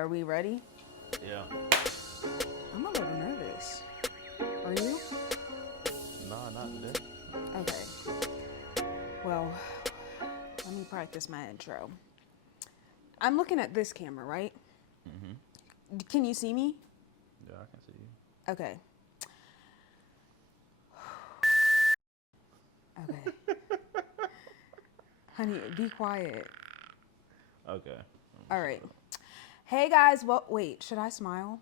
are we ready? Yeah. I'm a little nervous. Are you? Nah, not today. Okay. Well, let me practice my intro. I'm looking at this camera, right? Mm-hmm. Can you see me? Yeah, I can see you. Okay. Okay. Honey, be quiet. Okay. All right. Hey guys, well, wait, should I smile?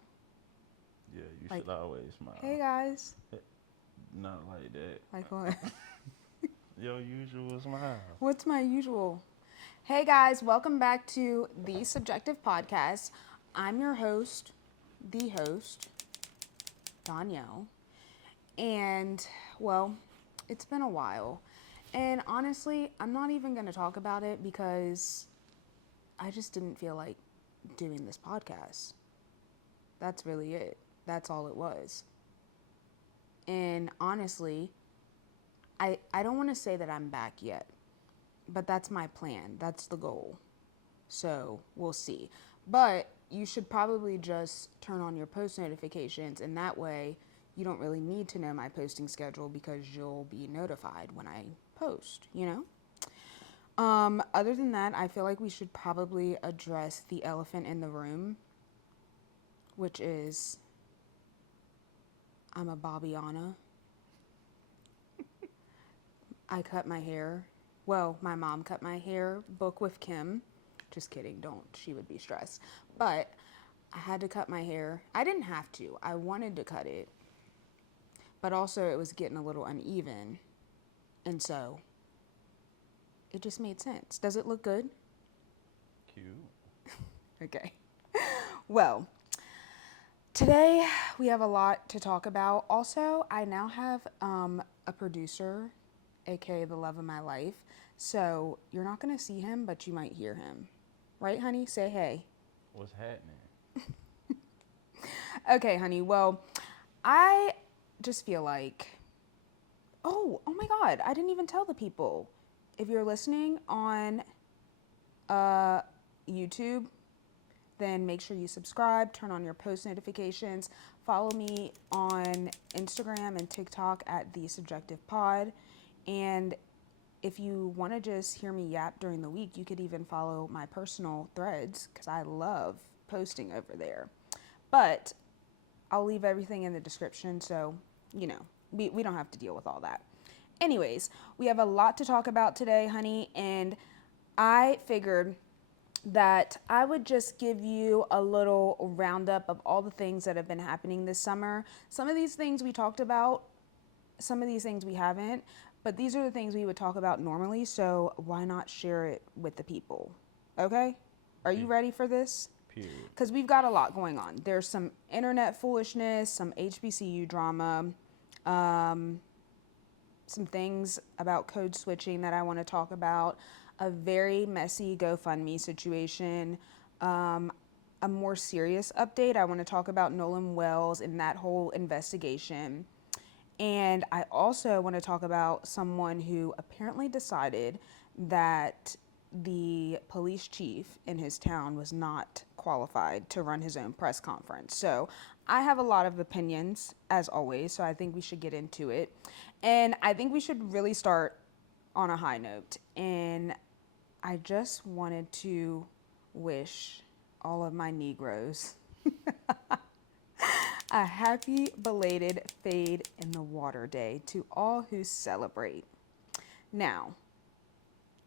Yeah, you Like, should always smile. Hey guys. Not like that. Like what? Your usual smile. What's my usual? Hey guys, welcome back to the Subjective Podcast. I'm your host, the host, Danielle. And, well, it's been a while. And honestly, I'm not even going to talk about it because I just didn't feel like doing this podcast. That's really it. That's all it was. And honestly, I don't want to say that I'm back yet, but that's my plan. That's the goal. So we'll see. But you should probably just turn on your post notifications, and that way you don't really need to know my posting schedule because you'll be notified when I post, you know? Other than that, I feel like we should probably address the elephant in the room, which is I'm a Bobbiana. I cut my hair. Well, my mom cut my hair. Book with Kim. Just kidding, don't. She would be stressed. But I had to cut my hair. I didn't have to. I wanted to cut it. But also it was getting a little uneven. And so it just made sense. Does it look good? Cute. Okay. Well, today we have a lot to talk about. Also, I now have a producer, aka the love of my life. So you're not going to see him, but you might hear him. Right, honey? Say hey. What's happening? Okay, honey. Well, I just feel like, oh my God, I didn't even tell the people. If you're listening on YouTube, then make sure you subscribe, turn on your post notifications, follow me on Instagram and TikTok at The Subjective Pod. And if you want to just hear me yap during the week, you could even follow my personal threads because I love posting over there. But I'll leave everything in the description, so, you know, we don't have to deal with all that. Anyways, we have a lot to talk about today, honey, and I figured that I would just give you a little roundup of all the things that have been happening this summer. Some of these things we talked about, some of these things we haven't, but these are the things we would talk about normally, so why not share it with the people? Okay? Are you ready for this? Period. Because we've got a lot going on. There's some internet foolishness, some HBCU drama, some things about code switching that I want to talk about, a very messy GoFundMe situation, a more serious update. I want to talk about Nolan Wells and that whole investigation. And I also want to talk about someone who apparently decided that the police chief in his town was not qualified to run his own press conference. So I have a lot of opinions, as always, so I think we should get into it. And I think we should really start on a high note. And I just wanted to wish all of my Negroes a happy belated Fade in the Water Day to all who celebrate. Now,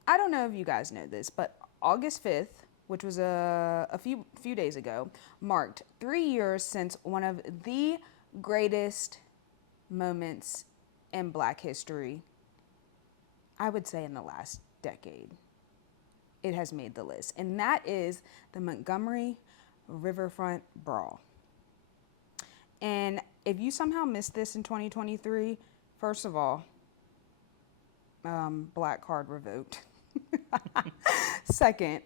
I don't know if you guys know this, but August 5th, which was a few days ago, marked 3 years since one of the greatest moments in Black history, I would say in the last decade. It has made the list, and that is the Montgomery Riverfront Brawl. And if you somehow missed this in 2023, first of all, black card revoked. Second,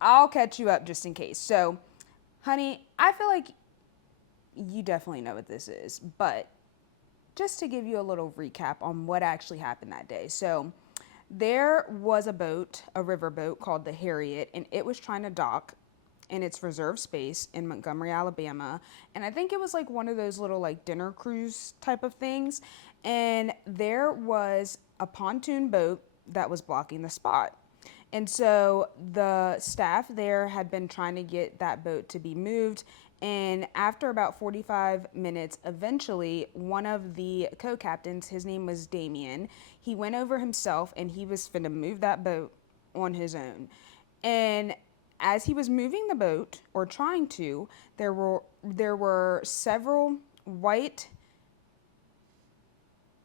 I'll catch you up just in case. So, honey, I feel like you definitely know what this is, but just to give you a little recap on what actually happened that day. So, there was a boat, a river boat called the Harriet, and it was trying to dock in its reserve space in Montgomery, Alabama. And I think it was like one of those little like dinner cruise type of things. And there was a pontoon boat that was blocking the spot. And so the staff there had been trying to get that boat to be moved. And after about 45 minutes, eventually, one of the co-captains, his name was Damien, he went over himself and he was finna move that boat on his own. And as he was moving the boat, or trying to, there were several white,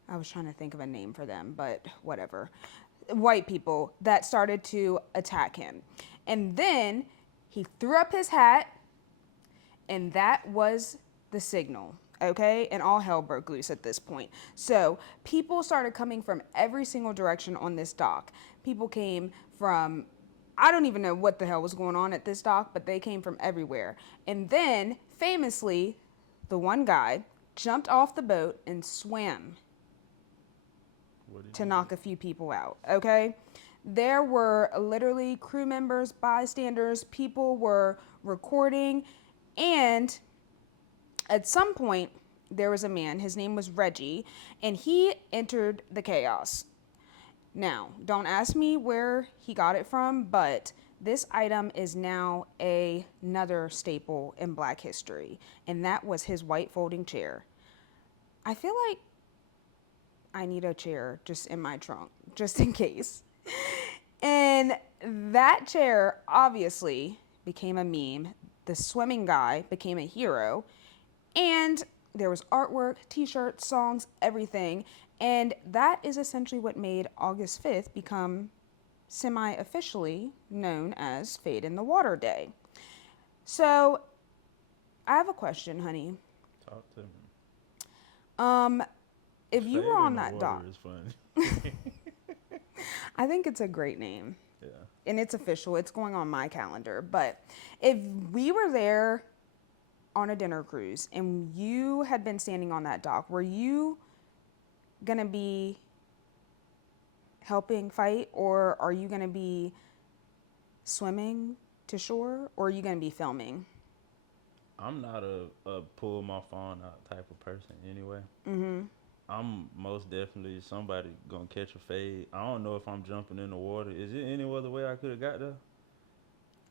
I was trying to think of a name for them, but whatever, white people that started to attack him. And then he threw up his hat, and that was the signal, okay? And all hell broke loose at this point. So people started coming from every single direction on this dock. People came from, I don't even know what the hell was going on at this dock, but they came from everywhere. And then, famously, the one guy jumped off the boat and swam to knock a few people out, okay? There were literally crew members, bystanders, people were recording, and at some point, there was a man, his name was Reggie, and he entered the chaos. Now, don't ask me where he got it from, but this item is now another staple in Black history, and that was his white folding chair. I feel like I need a chair just in my trunk, just in case. And that chair obviously became a meme. The swimming guy became a hero. And there was artwork, t-shirts, songs, everything. And that is essentially what made August 5th become semi-officially known as Fade in the Water Day. So, I have a question, honey. Talk to me. If you were on that dock, is funny. I think it's a great name. Yeah. And it's official. It's going on my calendar. But if we were there on a dinner cruise and you had been standing on that dock, were you going to be helping fight, or are you going to be swimming to shore, or are you going to be filming? I'm not a pull my phone out type of person anyway. Mm-hmm. I'm most definitely somebody gonna catch a fade. I don't know if I'm jumping in the water. Is there any other way I could have got there?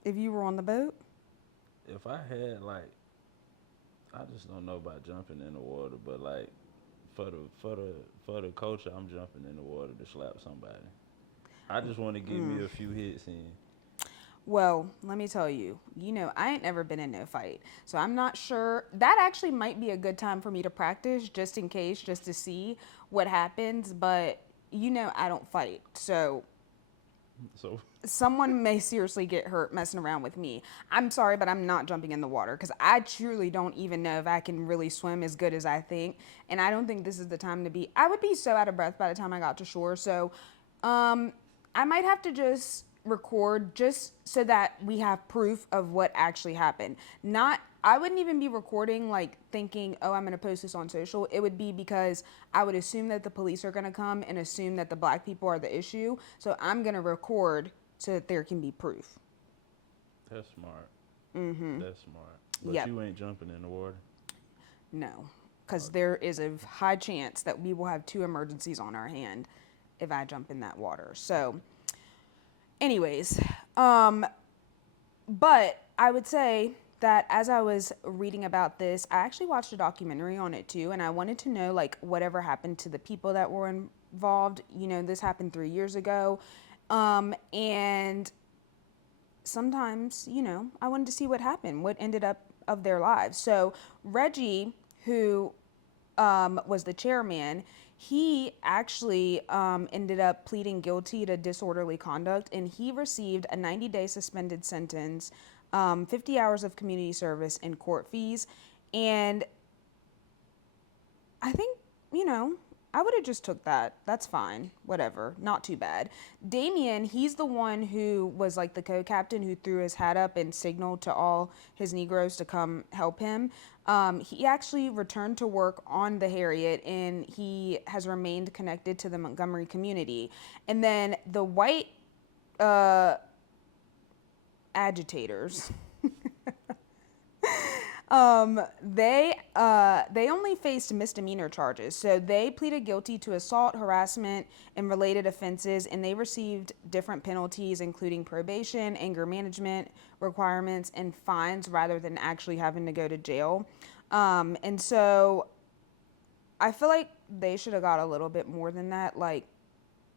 If you were on the boat? If I had I just don't know about jumping in the water, but like for the culture, I'm jumping in the water to slap somebody. I just want to get me a few hits in. Well, let me tell you, I ain't never been in no fight. So I'm not sure. That actually might be a good time for me to practice just in case, just to see what happens. But, I don't fight. So someone may seriously get hurt messing around with me. I'm sorry, but I'm not jumping in the water because I truly don't even know if I can really swim as good as I think. And I don't think this is the time to be. I would be so out of breath by the time I got to shore. So I might have to just record just so that we have proof of what actually happened. I wouldn't even be recording thinking, oh, I'm going to post this on social. It would be because I would assume that the police are going to come and assume that the Black people are the issue. So I'm going to record so that there can be proof. That's smart. Mm-hmm. That's smart. But you ain't jumping in the water? No, because there is a high chance that we will have 2 emergencies on our hand if I jump in that water. So anyways, but I would say that as I was reading about this, I actually watched a documentary on it too, and I wanted to know whatever happened to the people that were involved. This happened 3 years ago, and sometimes, I wanted to see what happened, what ended up of their lives. So Reggie, who was the chairman, he actually ended up pleading guilty to disorderly conduct, and he received a 90-day suspended sentence, 50 hours of community service, and court fees. And I think, I would have just took that. That's fine. Whatever. Not too bad. Damien, he's the one who was the co-captain who threw his hat up and signaled to all his Negroes to come help him. He actually returned to work on the Harriet, and he has remained connected to the Montgomery community. And then the white agitators, They only faced misdemeanor charges, so they pleaded guilty to assault, harassment, and related offenses, and they received different penalties, including probation, anger management requirements, and fines, rather than actually having to go to jail. And so I feel like they should have got a little bit more than that, like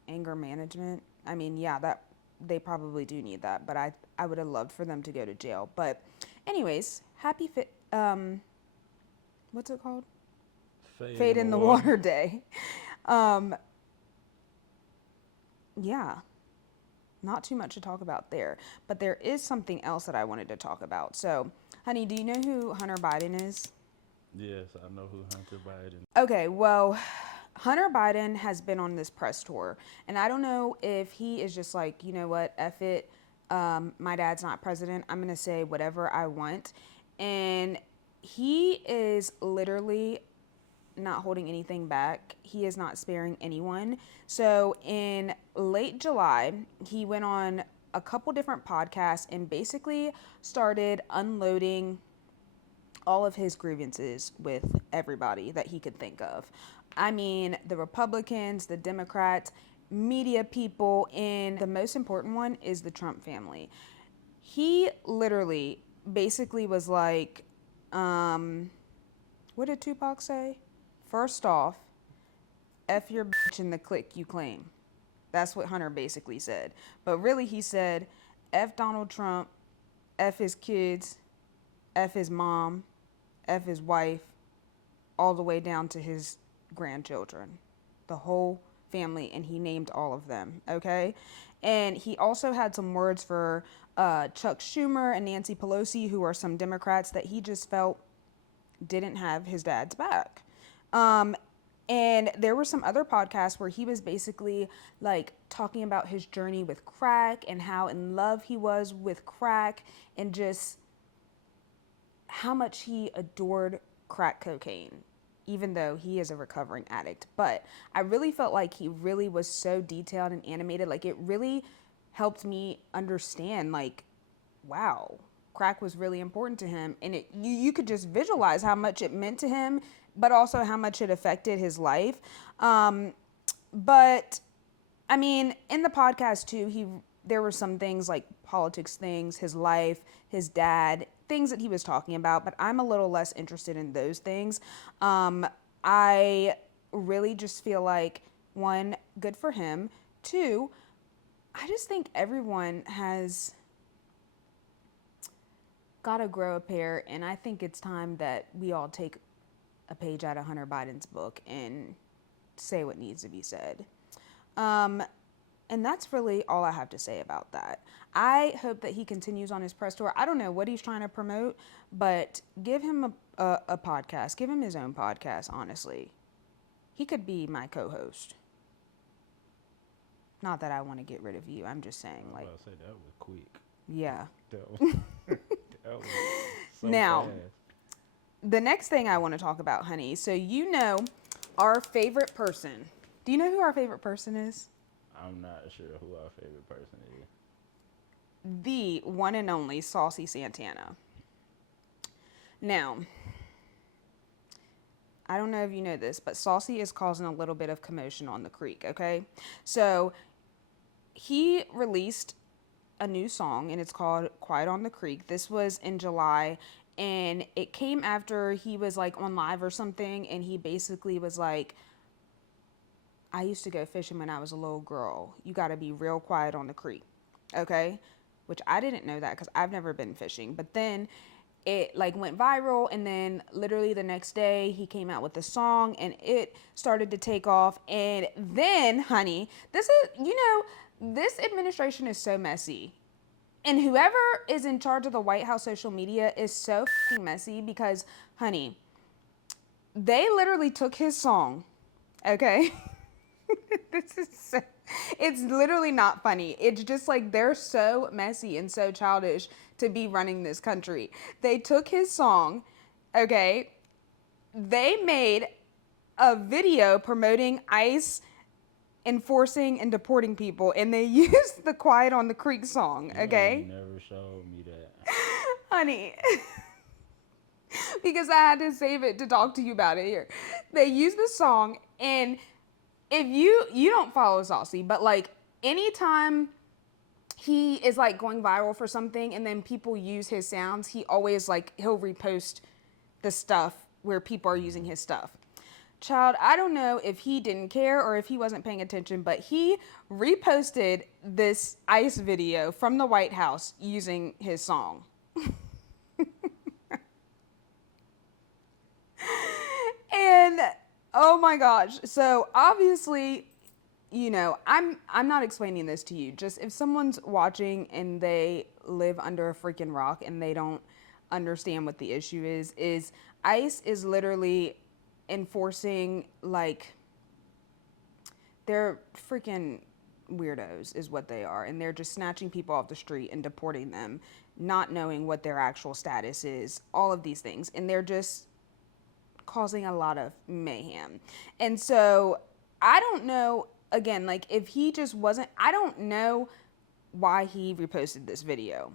anger management. I mean, yeah, that they probably do need that, but I would have loved for them to go to jail. But anyways, happy what's it called? Fade Fade in the in the water. water day. Um, yeah, not too much to talk about there, but there is something else that I wanted to talk about. So, honey, do you know who Hunter Biden is? Yes, I know who Hunter Biden. Okay, well, Hunter Biden has been on this press tour, and I don't know if he is just like, you know what, F it. My dad's not president. I'm going to say whatever I want. And he is literally not holding anything back. He is not sparing anyone. So in late July, he went on a couple different podcasts and basically started unloading all of his grievances with everybody that he could think of. I mean, the Republicans, the Democrats, media people, and the most important one is the Trump family. He literally basically was like, what did Tupac say? First off, F your bitch in the clique you claim. That's what Hunter basically said. But really, he said, F Donald Trump, F his kids, F his mom, F his wife, all the way down to his grandchildren. The whole family, and he named all of them, okay? And he also had some words for Chuck Schumer and Nancy Pelosi, who are some Democrats that he just felt didn't have his dad's back. And there were some other podcasts where he was basically like talking about his journey with crack and how in love he was with crack and just how much he adored crack cocaine, even though he is a recovering addict. But I really felt like he really was so detailed and animated. Like it really helped me understand, like, wow, crack was really important to him. And you could just visualize how much it meant to him, but also how much it affected his life. But I mean, in the podcast too, there were some things like politics things, his life, his dad, things that he was talking about, but I'm a little less interested in those things. I really just feel like, one, good for him. Two, I just think everyone has got to grow a pair, and I think it's time that we all take a page out of Hunter Biden's book and say what needs to be said. And that's really all I have to say about that. I hope that he continues on his press tour. I don't know what he's trying to promote, but give him a podcast. Give him his own podcast, honestly. He could be my co-host. Not that I want to get rid of you. I'm just saying, I was like, about to say that was quick. yeah. That was so Now, fast. the next thing I want to talk about, honey. So you know our favorite person. Do you know who our favorite person is? I'm not sure who our favorite person is. The one and only Saucy Santana. Now, I don't know if you know this, but Saucy is causing a little bit of commotion on the creek, okay? So he released a new song, and it's called Quiet on the Creek. This was in July, and it came after he was like on live or something, and he basically was like, I used to go fishing when I was a little girl. You got to be real quiet on the creek, okay? Which I didn't know that because I've never been fishing. But then it like went viral, and then literally the next day he came out with the song, and it started to take off. And then, honey, this administration is so messy. And whoever is in charge of the White House social media is so fucking messy because, honey, they literally took his song, okay? It's literally not funny. It's just like they're so messy and so childish to be running this country. They took his song, okay? They made a video promoting ICE enforcing and deporting people, and they used the Quiet on the Creek song, okay? You never showed me that. Honey. because I had to save it to talk to you about it here. They use the song, and if you don't follow Saucy, but like anytime he is like going viral for something and then people use his sounds, he always like he'll repost the stuff where people are using his stuff. Child, I don't know if he didn't care or if he wasn't paying attention, but he reposted this ICE video from the White House using his song. And oh my gosh. So obviously, I'm not explaining this to you. Just if someone's watching and they live under a freaking rock and they don't understand what the issue is ICE is literally enforcing, like, they're freaking weirdos is what they are, and they're just snatching people off the street and deporting them, not knowing what their actual status is, all of these things, and they're just causing a lot of mayhem. And so I don't know, again, like, if he just wasn't, I don't know why he reposted this video.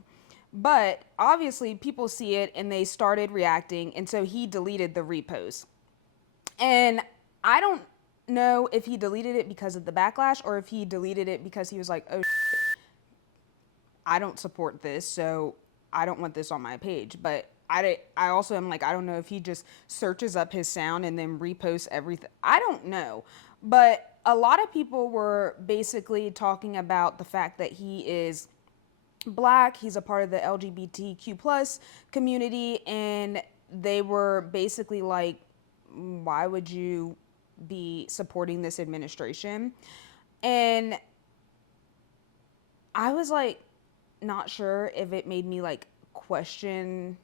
But obviously people see it and they started reacting, and so he deleted the repost. And I don't know if he deleted it because of the backlash or if he deleted it because he was like, oh, shit, I don't support this, so I don't want this on my page. But I also am like, I don't know if he just searches up his sound and then reposts everything. I don't know. But a lot of people were basically talking about the fact that he is Black, he's a part of the LGBTQ plus community, and they were basically like, why would you be supporting this administration? And I was like, not sure if it made me like question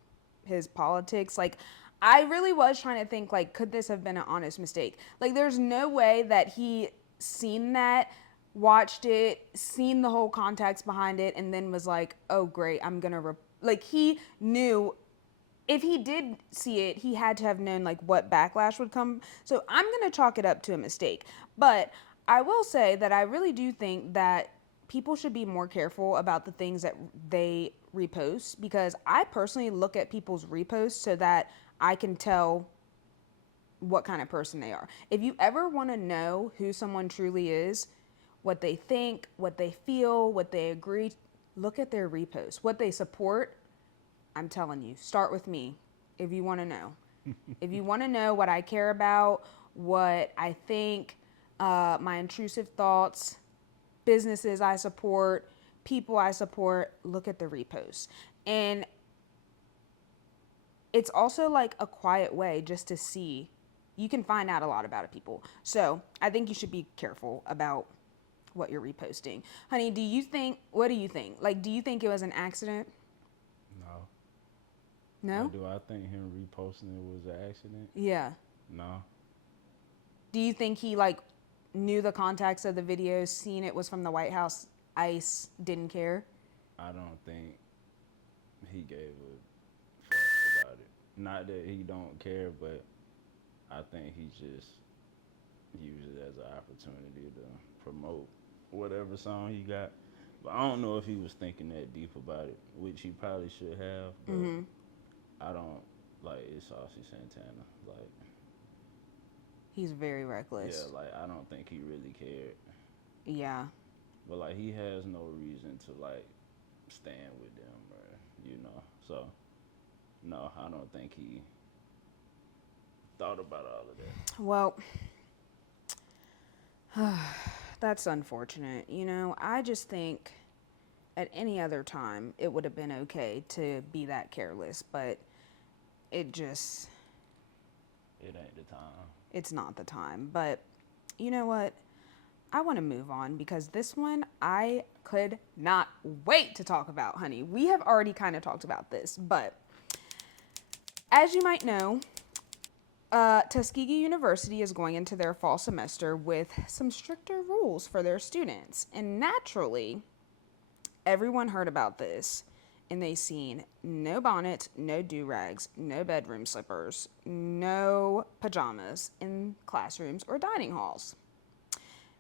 his politics. Like, I really was trying to think, like, could this have been an honest mistake? Like, there's no way that he seen that, watched it, seen the whole context behind it, and then was like, oh great, I'm gonna like, he knew. If he did see it, he had to have known like what backlash would come. So I'm going to chalk it up to a mistake. But I will say that I really do think that people should be more careful about the things that they repost, because I personally look at people's reposts so that I can tell what kind of person they are. If you ever want to know who someone truly is, what they think, what they feel, what they agree, look at their reposts, what they support. I'm telling you, start with me if you want to know. If you want to know what I care about, what I think, my intrusive thoughts, businesses I support, people I support, look at the reposts. And it's also like a quiet way just to see. You can find out a lot about people. So I think you should be careful about what you're reposting. Honey, what do you think? Like, do you think it was an accident? No? Do I think him reposting it was an accident? Yeah. No. Do you think he like knew the context of the video, seen it was from the White House, ICE, didn't care? I don't think he gave a fuck about it. Not that he don't care, but I think he just used it as an opportunity to promote whatever song he got. But I don't know if he was thinking that deep about it, which he probably should have. But I don't, like, it's Saucy Santana. Like, he's very reckless. Yeah, like, I don't think he really cared. Yeah. But, like, he has no reason to, like, stand with them or, So, no, I don't think he thought about all of that. Well, that's unfortunate. I just think at any other time it would have been okay to be that careless, but it ain't the time. It's not the time. But you know what? I want to move on because this one I could not wait to talk about, honey. We have already kind of talked about this, but as you might know, Tuskegee University is going into their fall semester with some stricter rules for their students. And naturally, everyone heard about this. And they seen no bonnet, no durags, no bedroom slippers, no pajamas in classrooms or dining halls.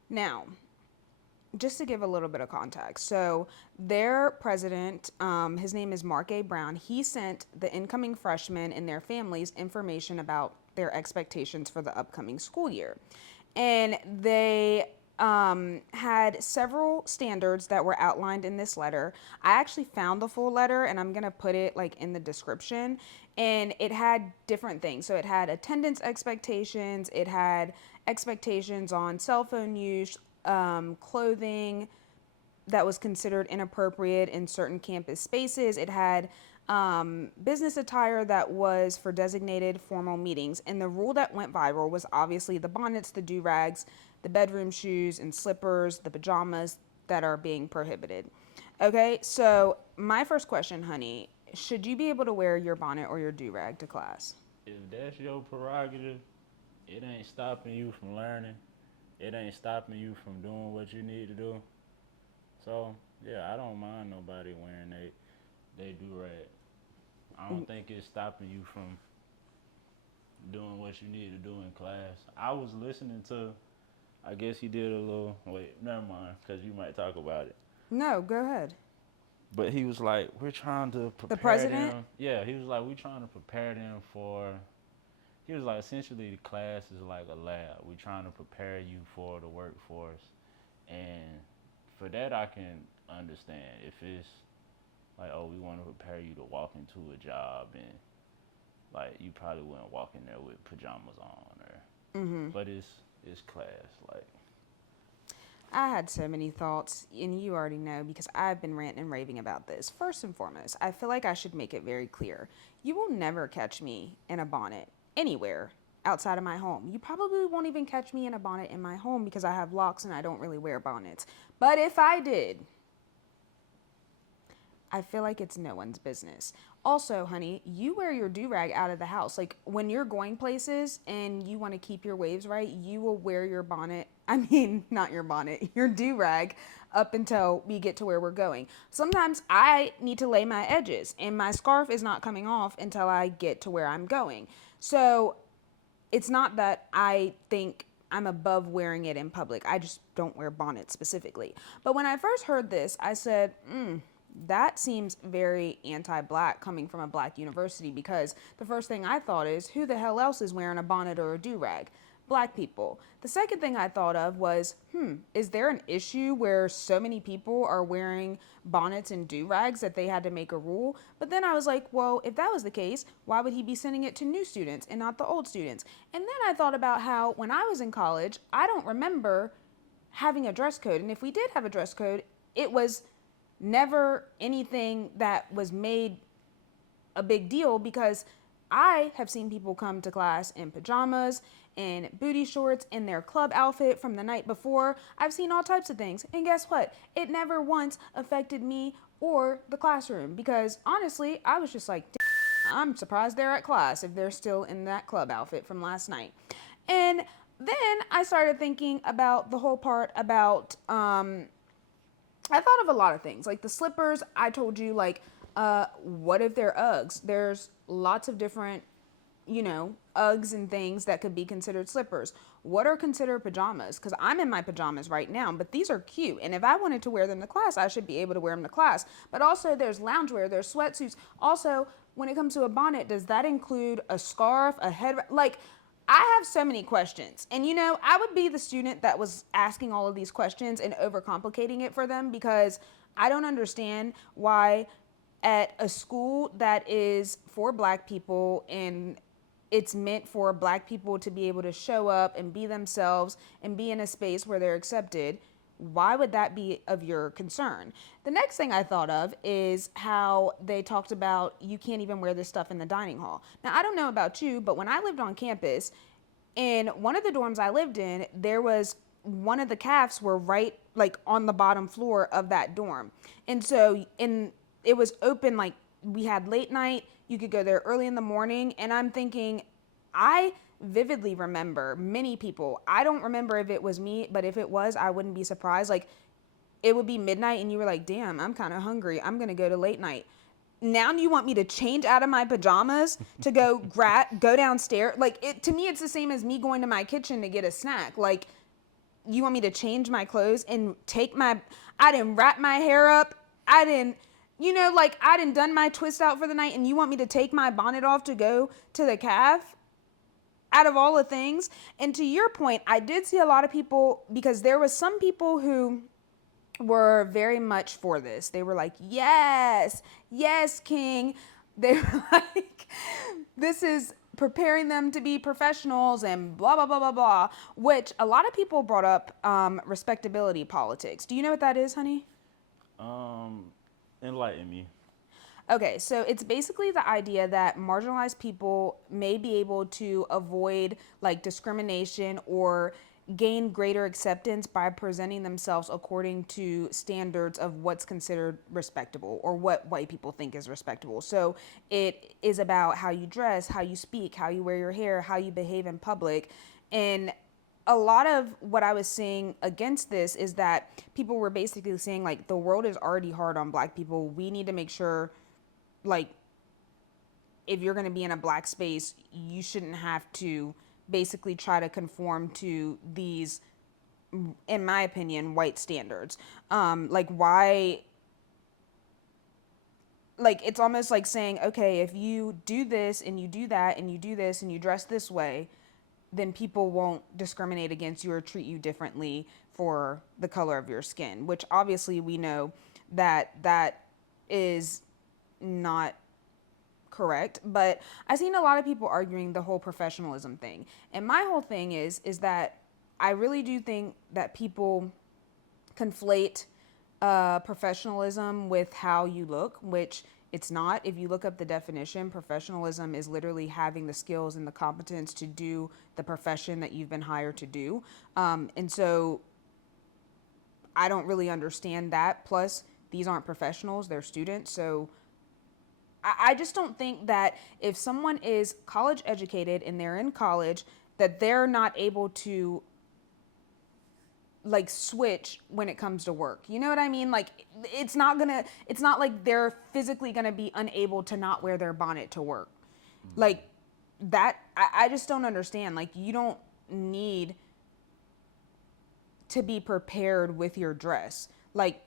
Now, just to give a little bit of context, so their president, his name is Mark A. Brown, he sent the incoming freshmen and their families information about their expectations for the upcoming school year. And they had several standards that were outlined in this letter. I actually found the full letter and I'm going to put it like in the description. And it had different things. So it had attendance expectations, it had expectations on cell phone use, clothing that was considered inappropriate in certain campus spaces. It had business attire that was for designated formal meetings. And the rule that went viral was obviously the bonnets, the durags, the bedroom shoes and slippers, the pajamas that are being prohibited. Okay, so my first question, honey, should you be able to wear your bonnet or your durag to class? If that's your prerogative, it ain't stopping you from learning. It ain't stopping you from doing what you need to do. So yeah, I don't mind nobody wearing they do rag. I don't think it's stopping you from doing what you need to do in class. I was listening to, I guess he did a little, wait, never mind, because you might talk about it. No, go ahead. But he was like, we're trying to prepare The president? them. Yeah, he was like, we're trying to prepare them for, he was like, essentially the class is like a lab. We're trying to prepare you for the workforce. And for that, I can understand. If it's like, oh, we want to prepare you to walk into a job and like you probably wouldn't walk in there with pajamas on or, but it's class. Like, I had so many thoughts, and you already know because I've been ranting and raving about this. First and foremost, I feel like I should make it very clear. You will never catch me in a bonnet anywhere outside of my home. You probably won't even catch me in a bonnet in my home because I have locks and I don't really wear bonnets. But if I did, I feel like it's no one's business. Also, honey, you wear your do-rag out of the house. Like when you're going places and you want to keep your waves right, you will wear your bonnet. I mean, not your bonnet, your do-rag up until we get to where we're going. Sometimes I need to lay my edges and my scarf is not coming off until I get to where I'm going. So it's not that I think I'm above wearing it in public. I just don't wear bonnets specifically. But when I first heard this, I said, that seems very anti-black coming from a black university, because the first thing I thought is, who the hell else is wearing a bonnet or a do-rag? Black people. The second thing I thought of was, is there an issue where so many people are wearing bonnets and do-rags that they had to make a rule? But then I was like, well, if that was the case, why would he be sending it to new students and not the old students? And then I thought about how when I was in college, I don't remember having a dress code. And if we did have a dress code, it was never anything that was made a big deal, because I have seen people come to class in pajamas and booty shorts in their club outfit from the night before. I've seen all types of things. And guess what? It never once affected me or the classroom, because honestly, I was just like, I'm surprised they're at class if they're still in that club outfit from last night. And then I started thinking about the whole part about, I thought of a lot of things, like the slippers. I told you, like, what if they're Uggs? There's lots of different, Uggs and things that could be considered slippers. What are considered pajamas? Because I'm in my pajamas right now, but these are cute. And if I wanted to wear them to class, I should be able to wear them to class. But also there's loungewear, there's sweatsuits. Also, when it comes to a bonnet, does that include a scarf, a head? Like, I have so many questions. And I would be the student that was asking all of these questions and overcomplicating it for them, because I don't understand why at a school that is for black people and it's meant for black people to be able to show up and be themselves and be in a space where they're accepted, why would that be of your concern? The next thing I thought of is how they talked about you can't even wear this stuff in the dining hall. Now, I don't know about you, but when I lived on campus, in one of the dorms I lived in, there was one of the cafes were right like on the bottom floor of that dorm. And so it was open, like we had late night, you could go there early in the morning. And I'm thinking, I vividly remember many people, I don't remember if it was me, but if it was, I wouldn't be surprised. Like it would be midnight and you were like, damn, I'm kind of hungry, I'm going to go to late night. Now you want me to change out of my pajamas to go downstairs? Like, to me, it's the same as me going to my kitchen to get a snack. Like, you want me to change my clothes and I didn't wrap my hair up. I didn't, like I didn't done my twist out for the night, and you want me to take my bonnet off to go to the calf out of all the things. And to your point, I did see a lot of people, because there was some people who were very much for this. They were like, yes, yes, King. They were like, this is preparing them to be professionals and blah, blah, blah, blah, blah, which a lot of people brought up respectability politics. Do you know what that is, honey? Enlighten me. Okay, so it's basically the idea that marginalized people may be able to avoid like discrimination or gain greater acceptance by presenting themselves according to standards of what's considered respectable or what white people think is respectable. So it is about how you dress, how you speak, how you wear your hair, how you behave in public. And a lot of what I was seeing against this is that people were basically saying like the world is already hard on black people. We need to make sure, like, if you're going to be in a black space, you shouldn't have to basically try to conform to these, in my opinion, white standards. Like, why? Like, it's almost like saying, okay, if you do this and you do that and you do this and you dress this way, then people won't discriminate against you or treat you differently for the color of your skin, which obviously we know that is not correct. But I've seen a lot of people arguing the whole professionalism thing. And my whole thing is that I really do think that people conflate professionalism with how you look, which it's not. If you look up the definition, professionalism is literally having the skills and the competence to do the profession that you've been hired to do. And so I don't really understand that. Plus, these aren't professionals, they're students. So I just don't think that if someone is college educated and they're in college, that they're not able to like switch when it comes to work. You know what I mean? Like it's not like they're physically gonna be unable to not wear their bonnet to work. Like that, I just don't understand. Like you don't need to be prepared with your dress. Like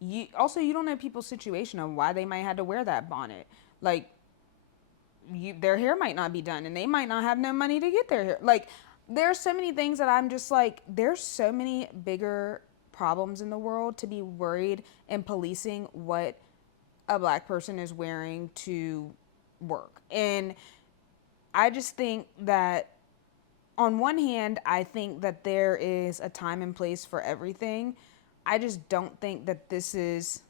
you don't know people's situation of why they might have to wear that bonnet. Like their hair might not be done and they might not have no money to get their hair. Like there's so many things that I'm just like, there's so many bigger problems in the world to be worried and policing what a black person is wearing to work. And I just think that on one hand, I think that there is a time and place for everything. I just don't think that this is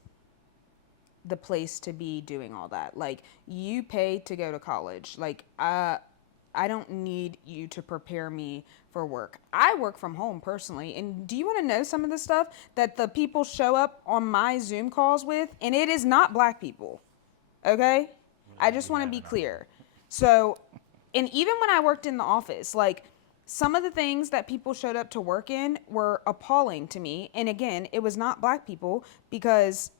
the place to be doing all that. Like you pay to go to college. Like I don't need you to prepare me for work. I work from home personally. And do you want to know some of the stuff that the people show up on my Zoom calls with? And it is not black people. Okay? I just want to be clear. So, and even when I worked in the office, like some of the things that people showed up to work in were appalling to me. And again, it was not black people because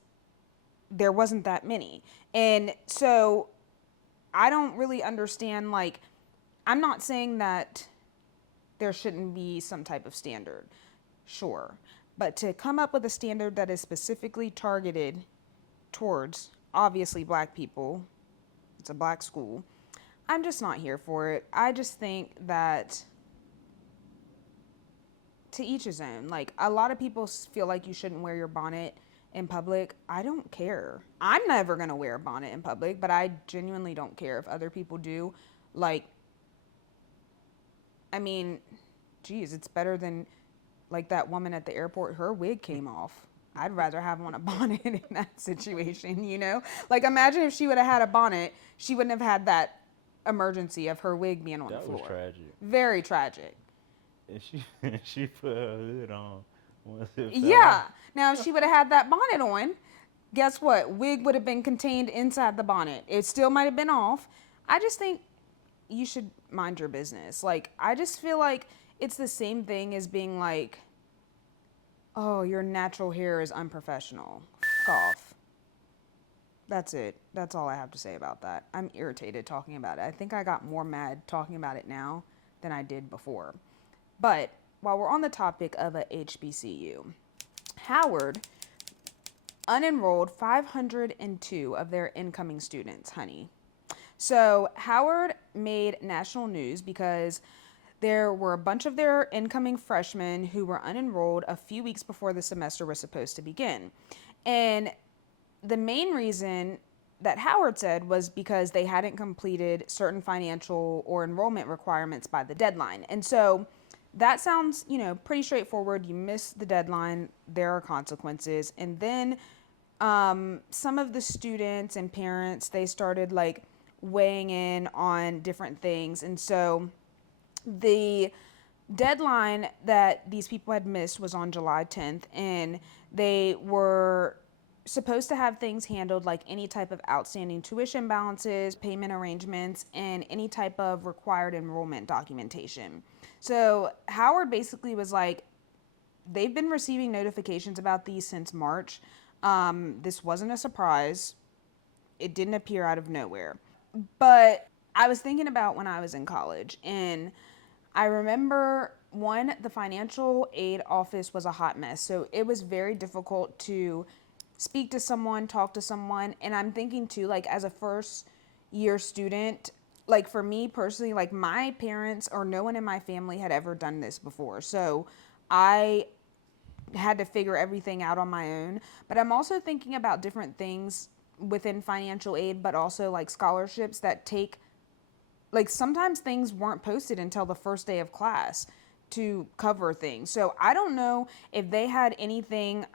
there wasn't that many. And so I don't really understand, like, I'm not saying that there shouldn't be some type of standard. Sure. But to come up with a standard that is specifically targeted towards obviously black people, it's a black school, I'm just not here for it. I just think that to each his own. Like a lot of people feel like you shouldn't wear your bonnet in public. I don't care. I'm never going to wear a bonnet in public, but I genuinely don't care if other people do. Like, I mean, geez, it's better than like that woman at the airport, her wig came off. I'd rather have on a bonnet in that situation, you know? Like imagine if she would have had a bonnet, she wouldn't have had that emergency of her wig being on the floor. That was tragic. Very tragic. And she put her hood on once it fell Yeah. off. Now if she would have had that bonnet on, guess what? Wig would have been contained inside the bonnet. It still might have been off. I just think you should mind your business. Like I just feel like it's the same thing as being like, oh, your natural hair is unprofessional. F off. That's it. That's all I have to say about that. I'm irritated talking about it. I think I got more mad talking about it now than I did before. But while we're on the topic of a HBCU, Howard unenrolled 502 of their incoming students, honey. So Howard made national news because there were a bunch of their incoming freshmen who were unenrolled a few weeks before the semester was supposed to begin. And the main reason that Howard said was because they hadn't completed certain financial or enrollment requirements by the deadline. And so that sounds, pretty straightforward. You miss the deadline, there are consequences. And then some of the students and parents, they started like weighing in on different things. And so the deadline that these people had missed was on July 10th, and they were supposed to have things handled like any type of outstanding tuition balances, payment arrangements, and any type of required enrollment documentation. So Howard basically was like, they've been receiving notifications about these since March. This wasn't a surprise. It didn't appear out of nowhere. But I was thinking about when I was in college, and I remember the financial aid office was a hot mess. So it was very difficult to speak to someone, talk to someone. And I'm thinking too, like as a first year student, like for me personally, like my parents or no one in my family had ever done this before. So I had to figure everything out on my own. But I'm also thinking about different things within financial aid, but also like scholarships that take, like sometimes things weren't posted until the first day of class to cover things. So I don't know if they had anything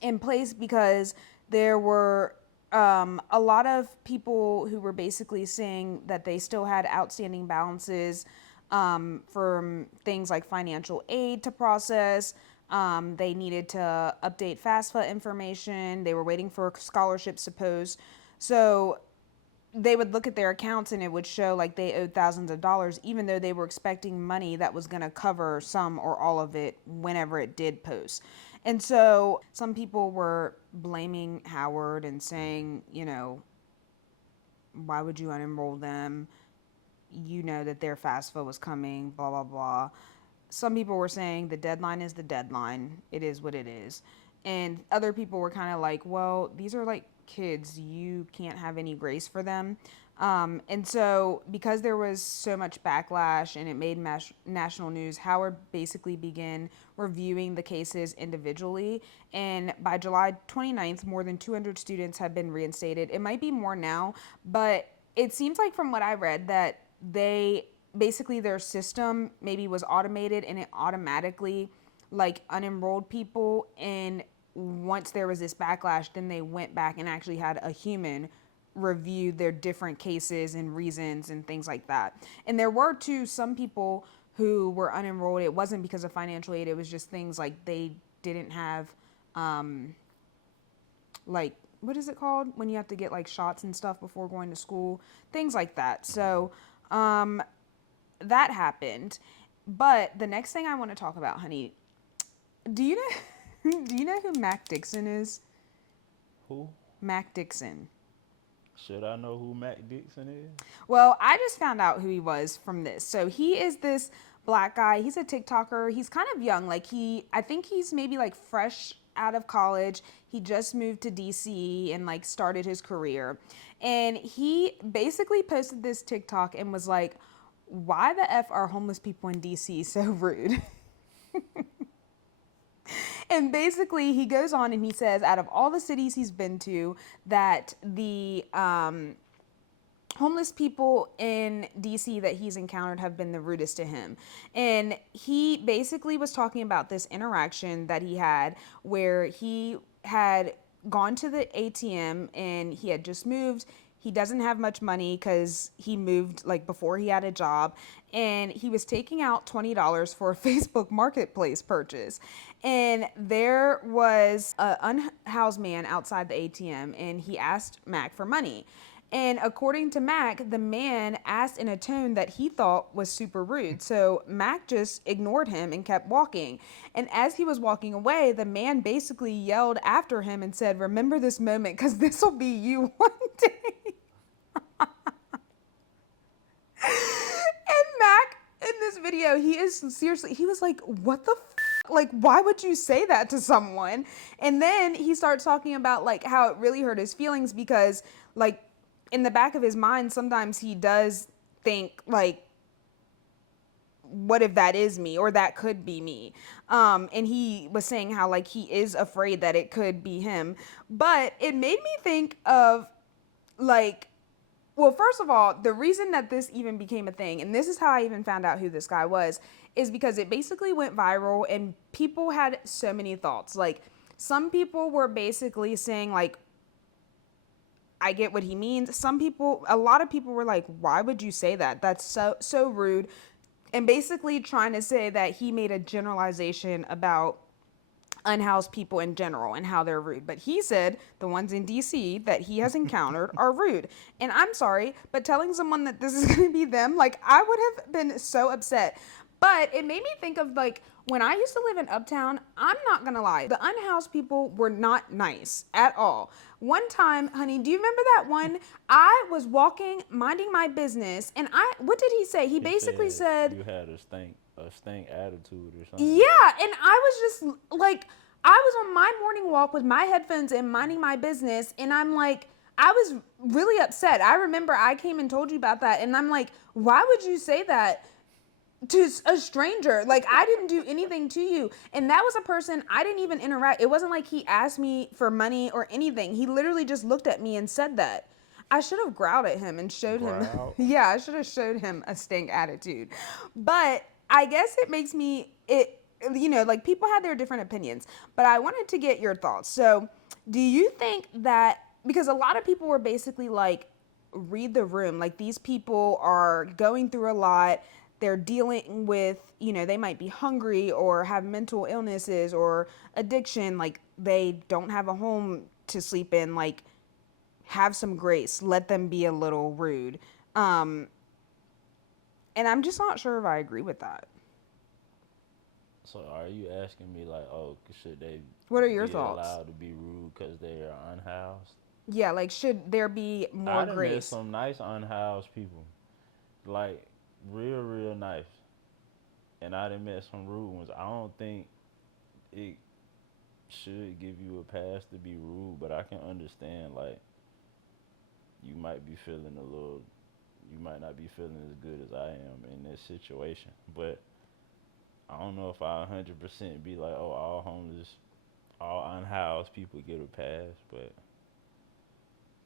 in place, because there were a lot of people who were basically saying that they still had outstanding balances from things like financial aid to process. They needed to update FAFSA information. They were waiting for scholarships to post. So they would look at their accounts and it would show like they owed thousands of dollars, even though they were expecting money that was going to cover some or all of it whenever it did post. And so some people were blaming Howard and saying, why would you unenroll them? You know that their FAFSA was coming, blah, blah, blah. Some people were saying the deadline is the deadline. It is what it is. And other people were kind of like, well, these are like kids. You can't have any grace for them. And so because there was so much backlash and it made national news, Howard basically began reviewing the cases individually. And by July 29th, more than 200 students have been reinstated. It might be more now, but it seems like from what I read that their system maybe was automated and it automatically like unenrolled people. And once there was this backlash, then they went back and actually had a human review their different cases and reasons and things like that. And there were some people who were unenrolled. It wasn't because of financial aid. It was just things like they didn't have, like, what is it called when you have to get like shots and stuff before going to school? Things like that. So, that happened. But the next thing I want to talk about, honey, do you know who Mac Dixon is? Who? Mac Dixon. Should I know who Mac Dixon is? Well, I just found out who he was from this. So he is this black guy. He's a TikToker. He's kind of young. Like I think he's maybe like fresh out of college. He just moved to DC and like started his career. And he basically posted this TikTok and was like, why the F are homeless people in DC so rude? And basically he goes on and he says out of all the cities he's been to, that the homeless people in DC that he's encountered have been the rudest to him. And he basically was talking about this interaction that he had where he had gone to the ATM and he had just moved. He doesn't have much money because he moved like before he had a job, and he was taking out $20 for a Facebook Marketplace purchase. And there was an unhoused man outside the ATM, and he asked Mac for money. And according to Mac, the man asked in a tone that he thought was super rude. So Mac just ignored him and kept walking. And as he was walking away, the man basically yelled after him and said, "Remember this moment, because this will be you one day." And Mac in this video video, he is seriously, he was like, what the like, why would you say that to someone? And then he starts talking about like how it really hurt his feelings because like in the back of his mind, sometimes he does think like, what if that is me, or that could be me? And he was saying how like he is afraid that it could be him. But it made me think of like, well, first of all, the reason that this even became a thing, and this is how I even found out who this guy was, is because it basically went viral and people had so many thoughts. Like, some people were basically saying, like, I get what he means. Some people, a lot of people were like, why would you say that? That's so rude. And basically trying to say that he made a generalization about unhoused people in general and how they're rude. But he said the ones in DC that he has encountered are rude. And I'm sorry, but telling someone that this is going to be them, like, I would have been so upset. But it made me think of like when I used to live in Uptown. I'm not gonna lie, the unhoused people were not nice at all. One time, honey, do you remember that one? I was walking, minding my business, and what did he say? He basically said you had a stink attitude or something. yeah, and I was just like, I was on my morning walk with my headphones and minding my business, and I'm like, I was really upset. I remember I came and told you about that, and I'm like, why would you say that to a stranger? Like, I didn't do anything to you. And that was a person I didn't even interact. It wasn't like he asked me for money or anything. He literally just looked at me and said that. I should have growled at him and showed him. Yeah, I should have showed him a stink attitude. But I guess it makes me, like people had their different opinions. But I wanted to get your thoughts. So do you think that, because a lot of people were basically like, read the room. Like, these people are going through a lot. They're dealing with, they might be hungry or have mental illnesses or addiction. Like, they don't have a home to sleep in. Like, have some grace. Let them be a little rude. And I'm just not sure if I agree with that. So are you asking me like, oh, should they What are your be thoughts? allowed to be rude because they are unhoused? Yeah, like, should there be more grace? Met some nice unhoused people, like real nice, and I done met some rude ones. I don't think it should give you a pass to be rude, but I can understand like you might be feeling you might not be feeling as good as I am in this situation, but I don't know if I 100% be like, oh, all homeless, all unhoused people get a pass, but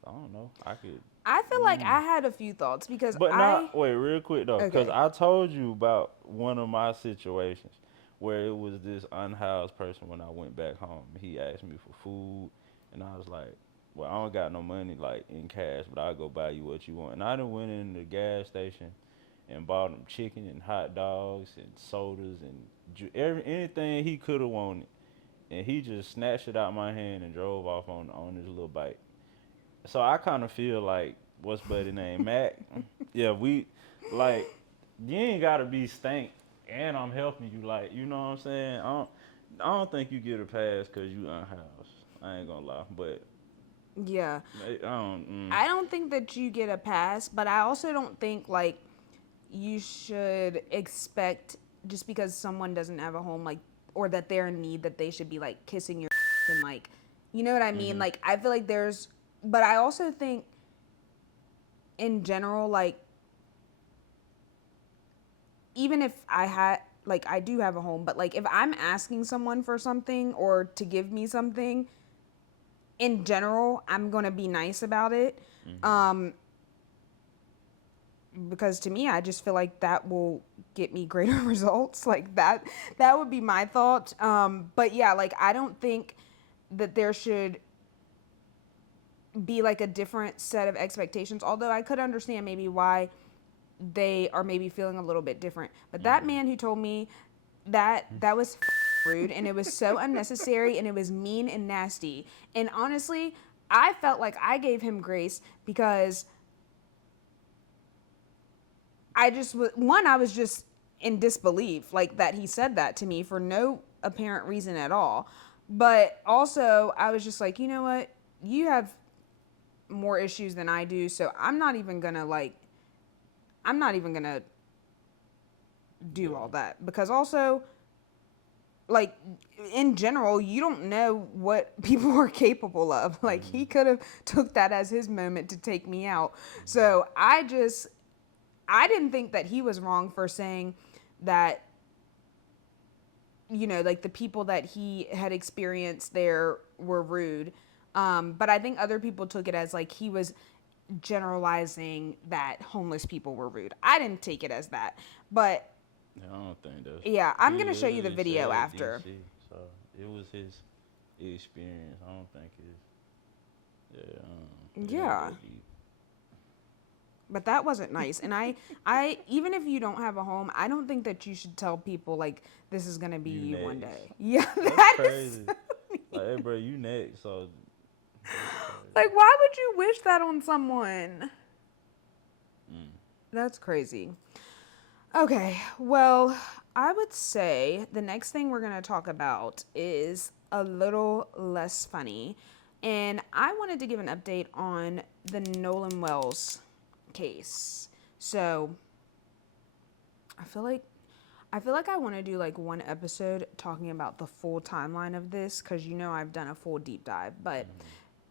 I don't know. I feel like I had a few thoughts because But not wait, real quick though, because Okay. I told you about one of my situations where it was this unhoused person when I went back home. He asked me for food, and I was like, "Well, I don't got no money like in cash, but I'll go buy you what you want." And I done went in the gas station and bought him chicken and hot dogs and sodas and anything he could have wanted, and he just snatched it out my hand and drove off on his little bike. So I kind of feel like what's buddy name Mac? Yeah, we like you ain't gotta be stank, and I'm helping you. Like you know what I'm saying? I don't think you get a pass because you unhoused. I ain't gonna lie, but Yeah. I don't. I don't think that you get a pass, but I also don't think like you should expect just because someone doesn't have a home, like, or that they're in need, that they should be like kissing your and like, you know what I mean? Like, I feel like but I also think in general, like, even if I do have a home, but like if I'm asking someone for something or to give me something, in general, I'm going to be nice about it. Because to me, I just feel like that will get me greater results. Like that would be my thought. But yeah, like, I don't think that there should be like a different set of expectations, although I could understand maybe why they are maybe feeling a little bit different. But that man who told me that was rude, and it was so unnecessary, and it was mean and nasty. And honestly, I felt like I gave him grace because I was just in disbelief, like, that he said that to me for no apparent reason at all. But also, I was just like, you know what? You have more issues than I do, so I'm not even gonna do all Yeah. that. Because also, like, in general, you don't know what people are capable of. Like, he Mm-hmm. could have took that as his moment to take me out. So I didn't think that he was wrong for saying that, like the people that he had experienced there were rude. But I think other people took it as like he was generalizing that homeless people were rude. I didn't take it as that. But Yeah, I don't think that's. yeah, I'm He going to show you the literally video said after. DC, so it was his experience. I don't think it's. Yeah, it ain't Yeah. that deep. But that wasn't nice. And I even if you don't have a home, I don't think that you should tell people like this is gonna be You you one next. day. Yeah, That's that is crazy. Like, hey, bro, you next. So that's crazy. like why would you wish that on someone? Mm. That's crazy. Okay, well, I would say the next thing we're gonna talk about is a little less funny. And I wanted to give an update on the Nolan Wells case. So I feel like I want to do like one episode talking about the full timeline of this because I've done a full deep dive. But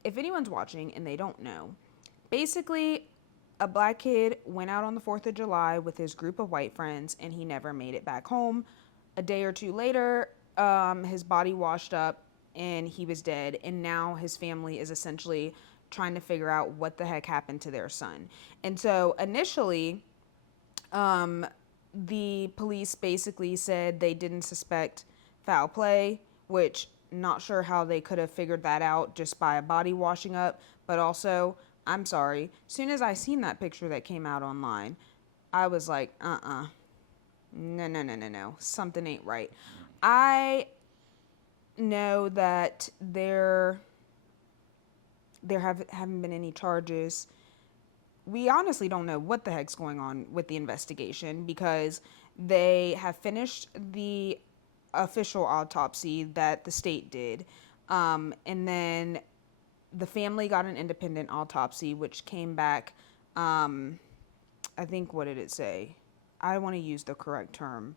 if anyone's watching and they don't know, basically a black kid went out on the 4th of July with his group of white friends and he never made it back home. A day or two later, his body washed up and he was dead. And now his family is essentially trying to figure out what the heck happened to their son. And so initially, the police basically said they didn't suspect foul play, which not sure how they could have figured that out just by a body washing up. But also, I'm sorry, as soon as I seen that picture that came out online, I was like, no, no, no, no, no, something ain't right. I know that there haven't been any charges. We honestly don't know what the heck's going on with the investigation because they have finished the official autopsy that the state did. And then the family got an independent autopsy, which came back, I think, what did it say? I want to use the correct term.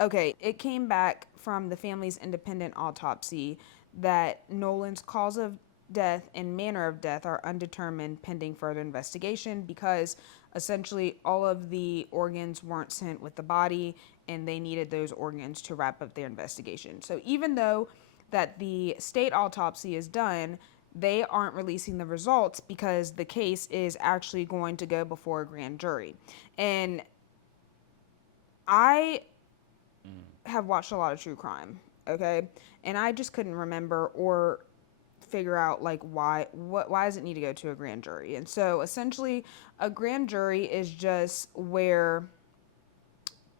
Okay, it came back from the family's independent autopsy that Nolan's cause of death and manner of death are undetermined pending further investigation because essentially all of the organs weren't sent with the body and they needed those organs to wrap up their investigation. So even though that the state autopsy is done, they aren't releasing the results because the case is actually going to go before a grand jury. And I have watched a lot of true crime, okay? And I just couldn't remember or figure out like why does it need to go to a grand jury? And so essentially a grand jury is just where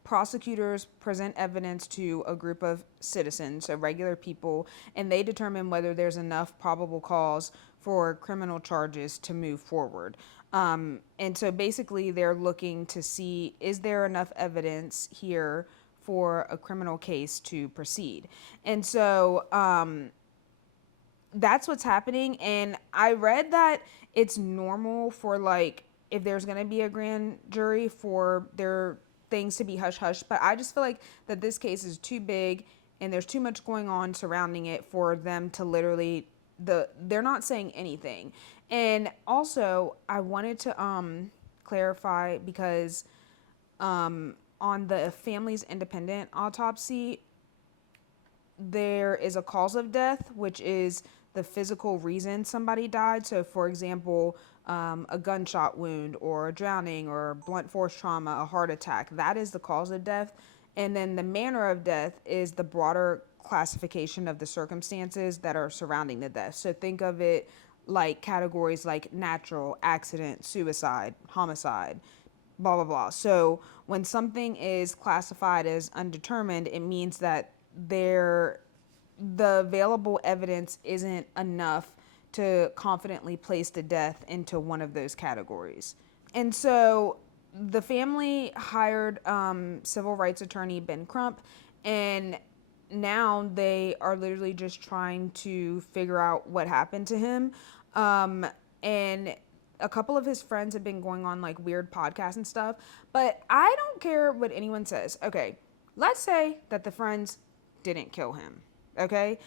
prosecutors present evidence to a group of citizens, so regular people, and they determine whether there's enough probable cause for criminal charges to move forward. And so basically they're looking to see, is there enough evidence here for a criminal case to proceed? And so that's what's happening. And I read that it's normal for like if there's going to be a grand jury for their things to be hush hush, but I just feel like that this case is too big and there's too much going on surrounding it for them to literally they're not saying anything. And also I wanted to clarify because on the family's independent autopsy there is a cause of death, which is the physical reason somebody died. So, for example, a gunshot wound or a drowning or blunt force trauma, a heart attack, that is the cause of death. And then the manner of death is the broader classification of the circumstances that are surrounding the death. So think of it like categories like natural, accident, suicide, homicide, blah, blah, blah. So when something is classified as undetermined, it means that the available evidence isn't enough to confidently place the death into one of those categories. And so the family hired civil rights attorney Ben Crump, and now they are literally just trying to figure out what happened to him. And a couple of his friends have been going on like weird podcasts and stuff, but I don't care what anyone says. Okay, let's say that the friends didn't kill him. Okay,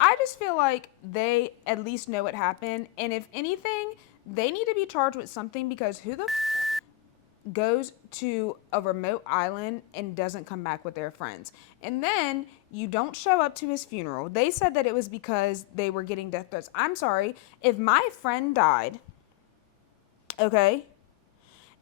I just feel like they at least know what happened, and if anything, they need to be charged with something because who the goes to a remote island and doesn't come back with their friends. And then you don't show up to his funeral. They said that it was because they were getting death threats. I'm sorry. If my friend died, okay,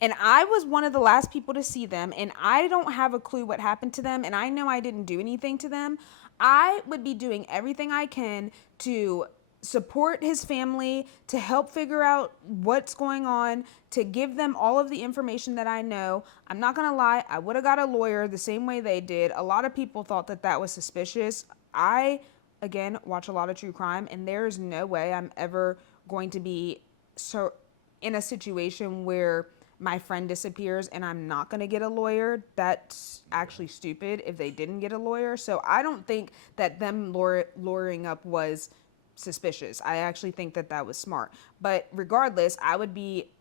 and I was one of the last people to see them, and I don't have a clue what happened to them, and I know I didn't do anything to them, I would be doing everything I can to support his family, to help figure out what's going on, to give them all of the information that I know. I'm not going to lie, I would have got a lawyer the same way they did. A lot of people thought that that was suspicious. I, again, watch a lot of true crime, and there is no way I'm ever going to be so in a situation where my friend disappears and I'm not going to get a lawyer. That's actually stupid if they didn't get a lawyer. So I don't think that them lawyering up was suspicious. I actually think that that was smart. But regardless,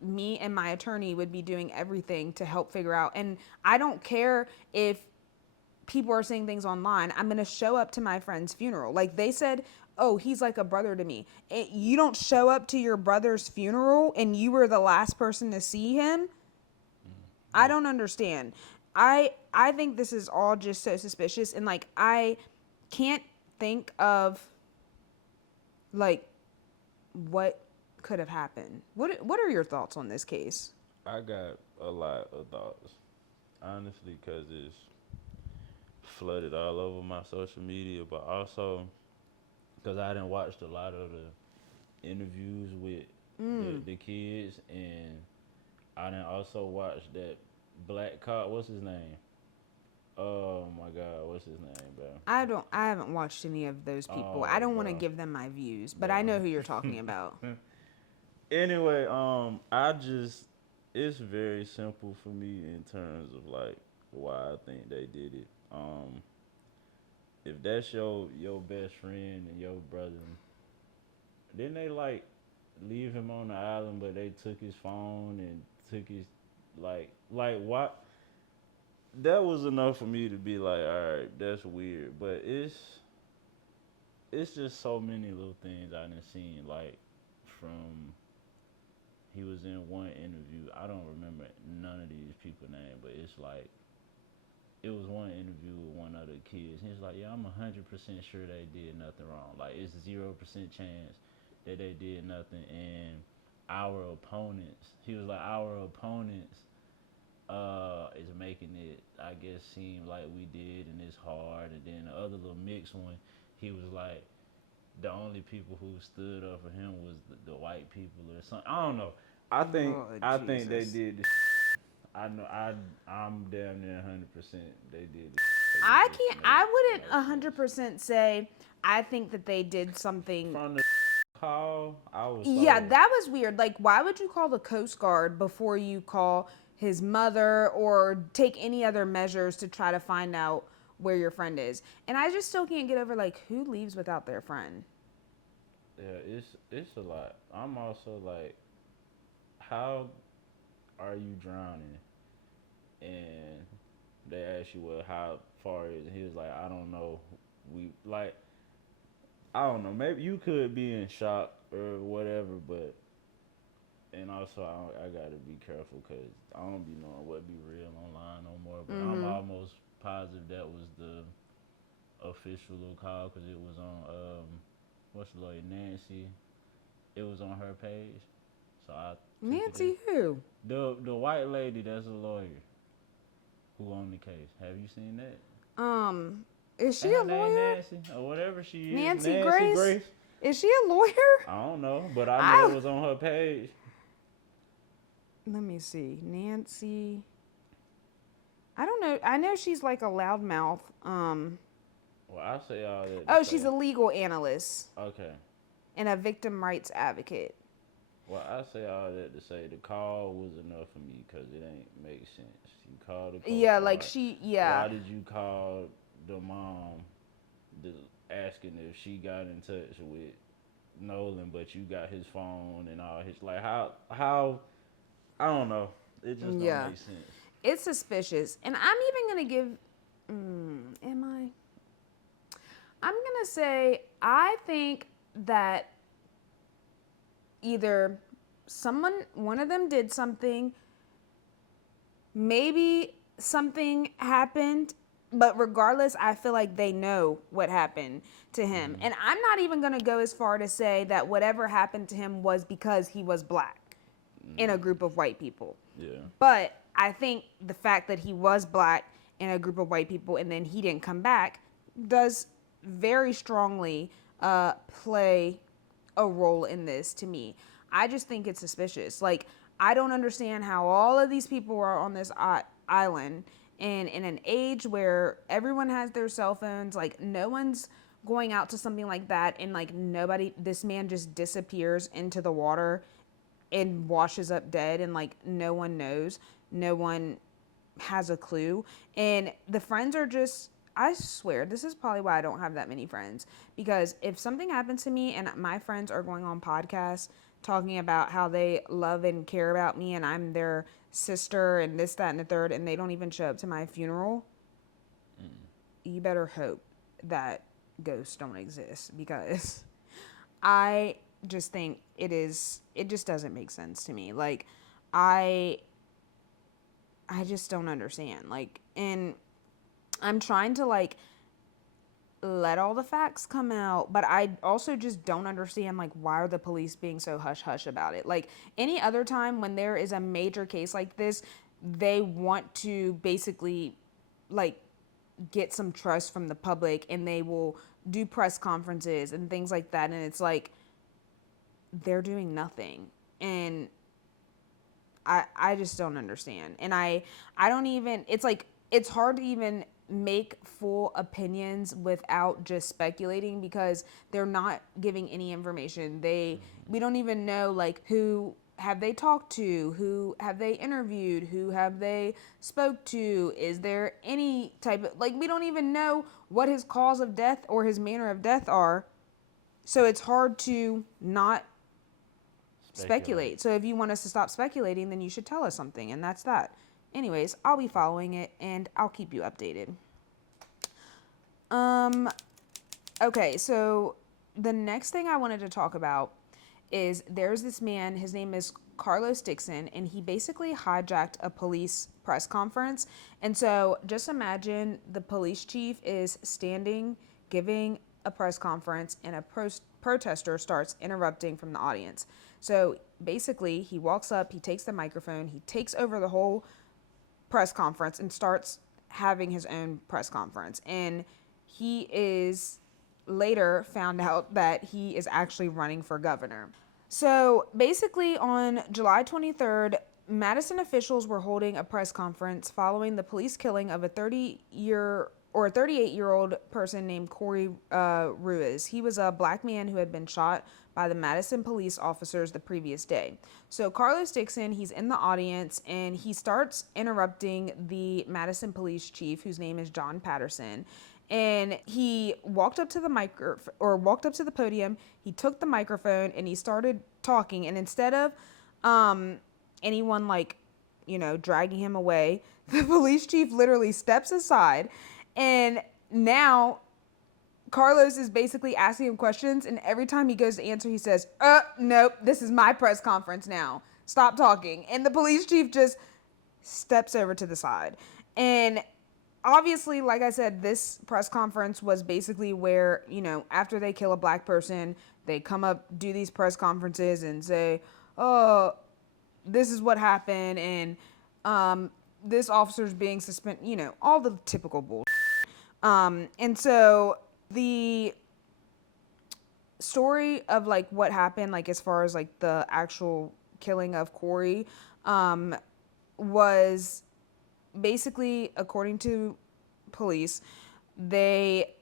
me and my attorney would be doing everything to help figure out. And I don't care if people are saying things online. I'm going to show up to my friend's funeral. Like they said, oh, he's like a brother to me. You don't show up to your brother's funeral and you were the last person to see him? I don't understand. I think this is all just so suspicious, and like I can't think of like what could have happened. What are your thoughts on this case? I got a lot of thoughts, honestly, because it's flooded all over my social media, but also because I done watched a lot of the interviews with the kids, and I done also watched that black cop. What's his name? Oh my God, what's his name, bro? I haven't watched any of those people. I don't want to give them my views, but I know who you're talking about. Anyway, it's very simple for me in terms of like why I think they did it. If that's your best friend and your brother, didn't they like leave him on the island, but they took his phone and took his like what? That was enough for me to be like, all right, that's weird. But it's just so many little things I done seen. Like from he was in one interview. I don't remember none of these people name, but it's like it was one interview with one of the kids. He's like, yeah, I'm 100% sure they did nothing wrong. Like it's 0% chance that they did nothing. And our opponents, he was like, our opponents is making it, I guess, seem like we did and it's hard. And then the other little mixed one, he was like, the only people who stood up for him was the white people or something. I don't know. I think they did this. I know I'm damn near 100% they did this. I wouldn't 100% say I think that they did something. From the call, I was Yeah, that was weird. Like, why would you call the Coast Guard before you call his mother or take any other measures to try to find out where your friend is? And I just still can't get over, like, who leaves without their friend? Yeah, it's a lot. I'm also like, how are you drowning? And they ask you, well, how far is it? He was like, I don't know. I don't know. Maybe you could be in shock or whatever, but and also I gotta be careful because I don't be knowing what be real online no more. But I'm almost positive that was the official little call because it was on what's the lawyer Nancy. It was on her page, so I. Nancy who? The white lady that's a lawyer who on the case. Have you seen that? Is she a lawyer? Nancy or whatever she is. Nancy Grace? Is she a lawyer? I don't know, but I know it was on her page. Let me see. Nancy. I don't know. I know she's like a loudmouth. Well, I say all that. Oh, she's a legal analyst. Okay. And a victim rights advocate. Well, I say all that to say the call was enough for me because it ain't make sense. You called the Coast Guard. Like Why did you call the mom asking if she got in touch with Nolan, but you got his phone and all his like how I don't know. It just don't Yeah. make sense. It's suspicious. And I'm even going to give, am I? I'm going to say, I think that either one of them did something, maybe something happened, but regardless, I feel like they know what happened to him. And I'm not even going to go as far to say that whatever happened to him was because he was black in a group of white people. Yeah. But I think the fact that he was black in a group of white people and then he didn't come back does very strongly play a role in this to me. I just think it's suspicious. Like, I don't understand how all of these people are on this island and in an age where everyone has their cell phones, like no one's going out to something like that, and like this man just disappears into the water and washes up dead, and like no one knows, no one has a clue. And the friends are just, I swear, this is probably why I don't have that many friends, because if something happens to me and my friends are going on podcasts talking about how they love and care about me and I'm their sister and this, that, and the third, and they don't even show up to my funeral, you better hope that ghosts don't exist, because I just think it just doesn't make sense to me. Like, I just don't understand. Like, and I'm trying to like let all the facts come out, but I also just don't understand, like, why are the police being so hush hush about it? Like, any other time when there is a major case like this, they want to basically like get some trust from the public, and they will do press conferences and things like that, and it's like they're doing nothing. And I just don't understand. And I don't even, it's like, it's hard to even make full opinions without just speculating, because they're not giving any information. We don't even know, like, who have they talked to, who have they interviewed, who have they spoke to, is there any type of, like, we don't even know what his cause of death or his manner of death are. So it's hard to not speculate. So if you want us to stop speculating, then you should tell us something, and that's that. Anyways, I'll be following it and I'll keep you updated. Okay, so the next thing I wanted to talk about is there's this man, his name is Carlos Dixon, and he basically hijacked a police press conference. And so just imagine the police chief is standing, giving a press conference, and a protester starts interrupting from the audience. So basically, he walks up, he takes the microphone, he takes over the whole press conference and starts having his own press conference. And he is later found out that he is actually running for governor. So basically, on July 23rd, Madison officials were holding a press conference following the police killing of a 38-year-old person named Corey Ruiz. He was a black man who had been shot by the Madison police officers the previous day. So Carlos Dixon, he's in the audience, and he starts interrupting the Madison police chief, whose name is John Patterson. And he walked up to the podium. He took the microphone and he started talking. And instead of anyone dragging him away, the police chief literally steps aside, and now Carlos is basically asking him questions, and every time he goes to answer, he says, nope, this is my press conference now. Stop talking. And the police chief just steps over to the side. And obviously, like I said, this press conference was basically where, after they kill a black person, they come up, do these press conferences and say, oh, this is what happened, and this officer's being suspended, all the typical bullshit. And so the story of like what happened, like as far as like the actual killing of Corey, was basically, according to police, they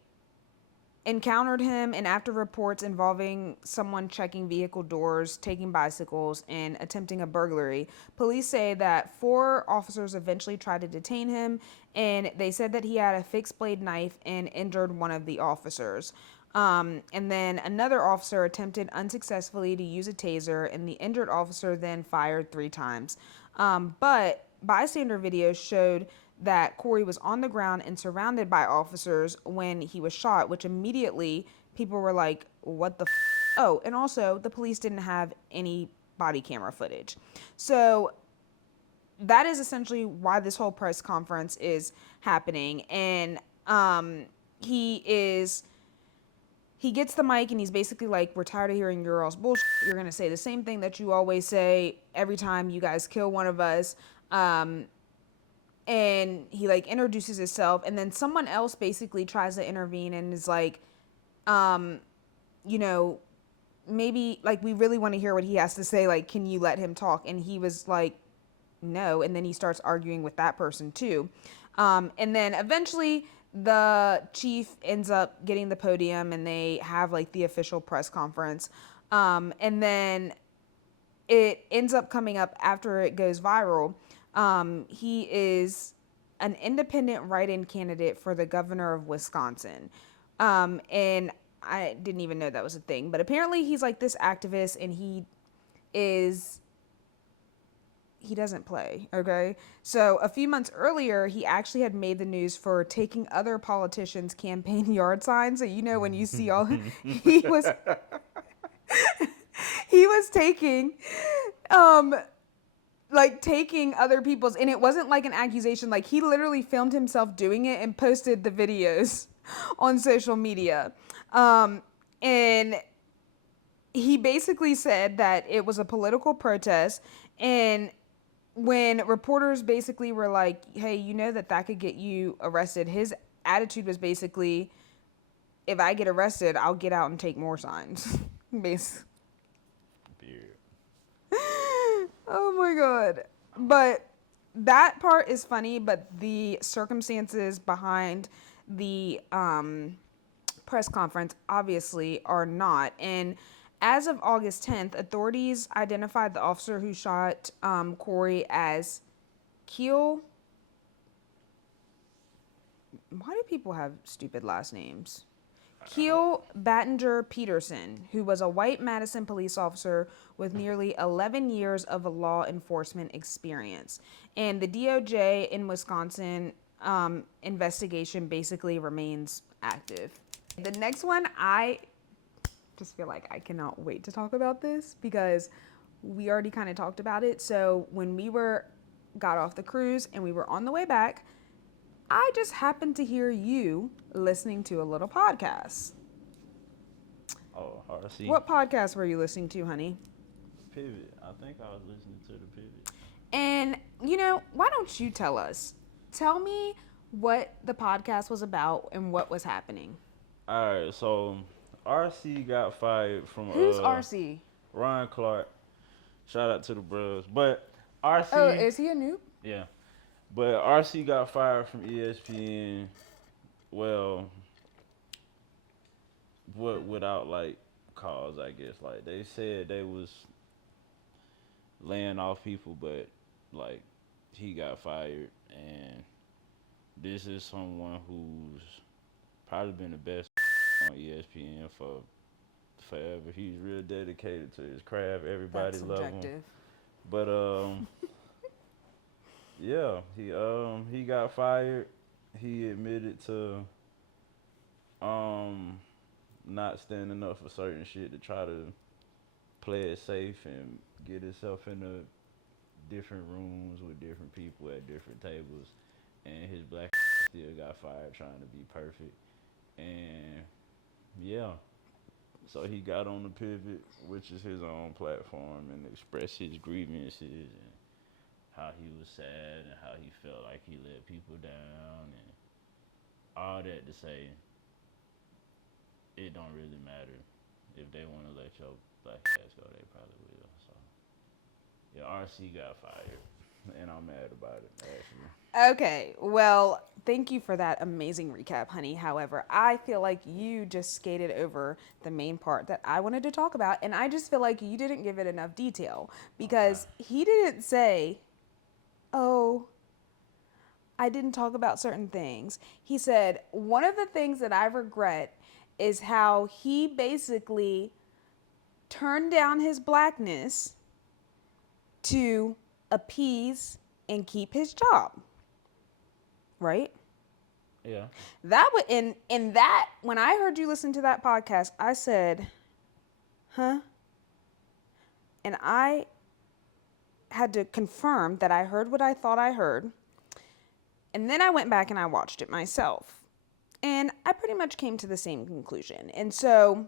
encountered him, and after reports involving someone checking vehicle doors, taking bicycles, and attempting a burglary, police say that 4 officers eventually tried to detain him, and they said that he had a fixed blade knife and injured one of the officers. And then another officer attempted unsuccessfully to use a taser, and the injured officer then fired 3 times. But bystander video showed that Corey was on the ground and surrounded by officers when he was shot, which immediately people were like, what the Oh, and also the police didn't have any body camera footage. So that is essentially why this whole press conference is happening. And he gets the mic and he's basically like, we're tired of hearing your all's bullshit. You're going to say the same thing that you always say every time you guys kill one of us. And he like introduces himself, and then someone else basically tries to intervene and is like, you know, maybe like we really want to hear what he has to say. Like, can you let him talk? And he was like, no. And then he starts arguing with that person too. And then eventually the chief ends up getting the podium and they have like the official press conference. And then it ends up coming up after it goes viral. He is an independent write-in candidate for the governor of Wisconsin. And I didn't even know that was a thing, but apparently he's like this activist and he doesn't play, okay? So a few months earlier, he actually had made the news for taking other politicians' campaign yard signs. So you know when you see all he was he was taking like taking other people's, and it wasn't like an accusation, like he literally filmed himself doing it and posted the videos on social media. And he basically said that it was a political protest, and when reporters basically were like, hey, you know that could get you arrested, his attitude was basically, if I get arrested, I'll get out and take more signs. Basically. Oh my god. But that part is funny, but the circumstances behind the press conference obviously are not. And as of August 10th, authorities identified the officer who shot Corey as Keel. Why do people have stupid last names? Keel Battinger Peterson, who was a white Madison police officer with nearly 11 years of law enforcement experience. And the DOJ in Wisconsin investigation basically remains active. The next one, I just feel like I cannot wait to talk about this because we already kind of talked about it. So when we got off the cruise and we were on the way back, I just happened to hear you listening to a little podcast. Oh, RC. What podcast were you listening to, honey? Pivot. I think I was listening to the Pivot. And, you know, why don't you tell us? Tell me what the podcast was about and what was happening. All right, so RC got fired from... Who's RC? Ryan Clark. Shout out to the bros. But RC... Oh, is he a noob? Yeah. But RC got fired from ESPN, well, without, like, cause, I guess. Like, they said they was laying off people, but, like, he got fired. And this is someone who's probably been the best on ESPN for forever. He's real dedicated to his craft. Everybody loves him. But, yeah, he got fired. He admitted to not standing up for certain shit to try to play it safe and get himself into different rooms with different people at different tables. And his black still got fired trying to be perfect. And yeah, so he got on the Pivot, which is his own platform, and expressed his grievances and how he was sad and how he felt like he let people down and all that to say it don't really matter. If they want to let your black ass go, they probably will. So yeah, RC got fired and I'm mad about it, actually. Okay, well, thank you for that amazing recap, honey. However, I feel like you just skated over the main part that I wanted to talk about, and I just feel like you didn't give it enough detail because he didn't say, oh, I didn't talk about certain things. He said, one of the things that I regret is how he basically turned down his blackness to appease and keep his job. Right? Yeah. That would in that when I heard you listen to that podcast, I said, "Huh?" And I had to confirm that I heard what I thought I heard. And then I went back and I watched it myself. And I pretty much came to the same conclusion. And so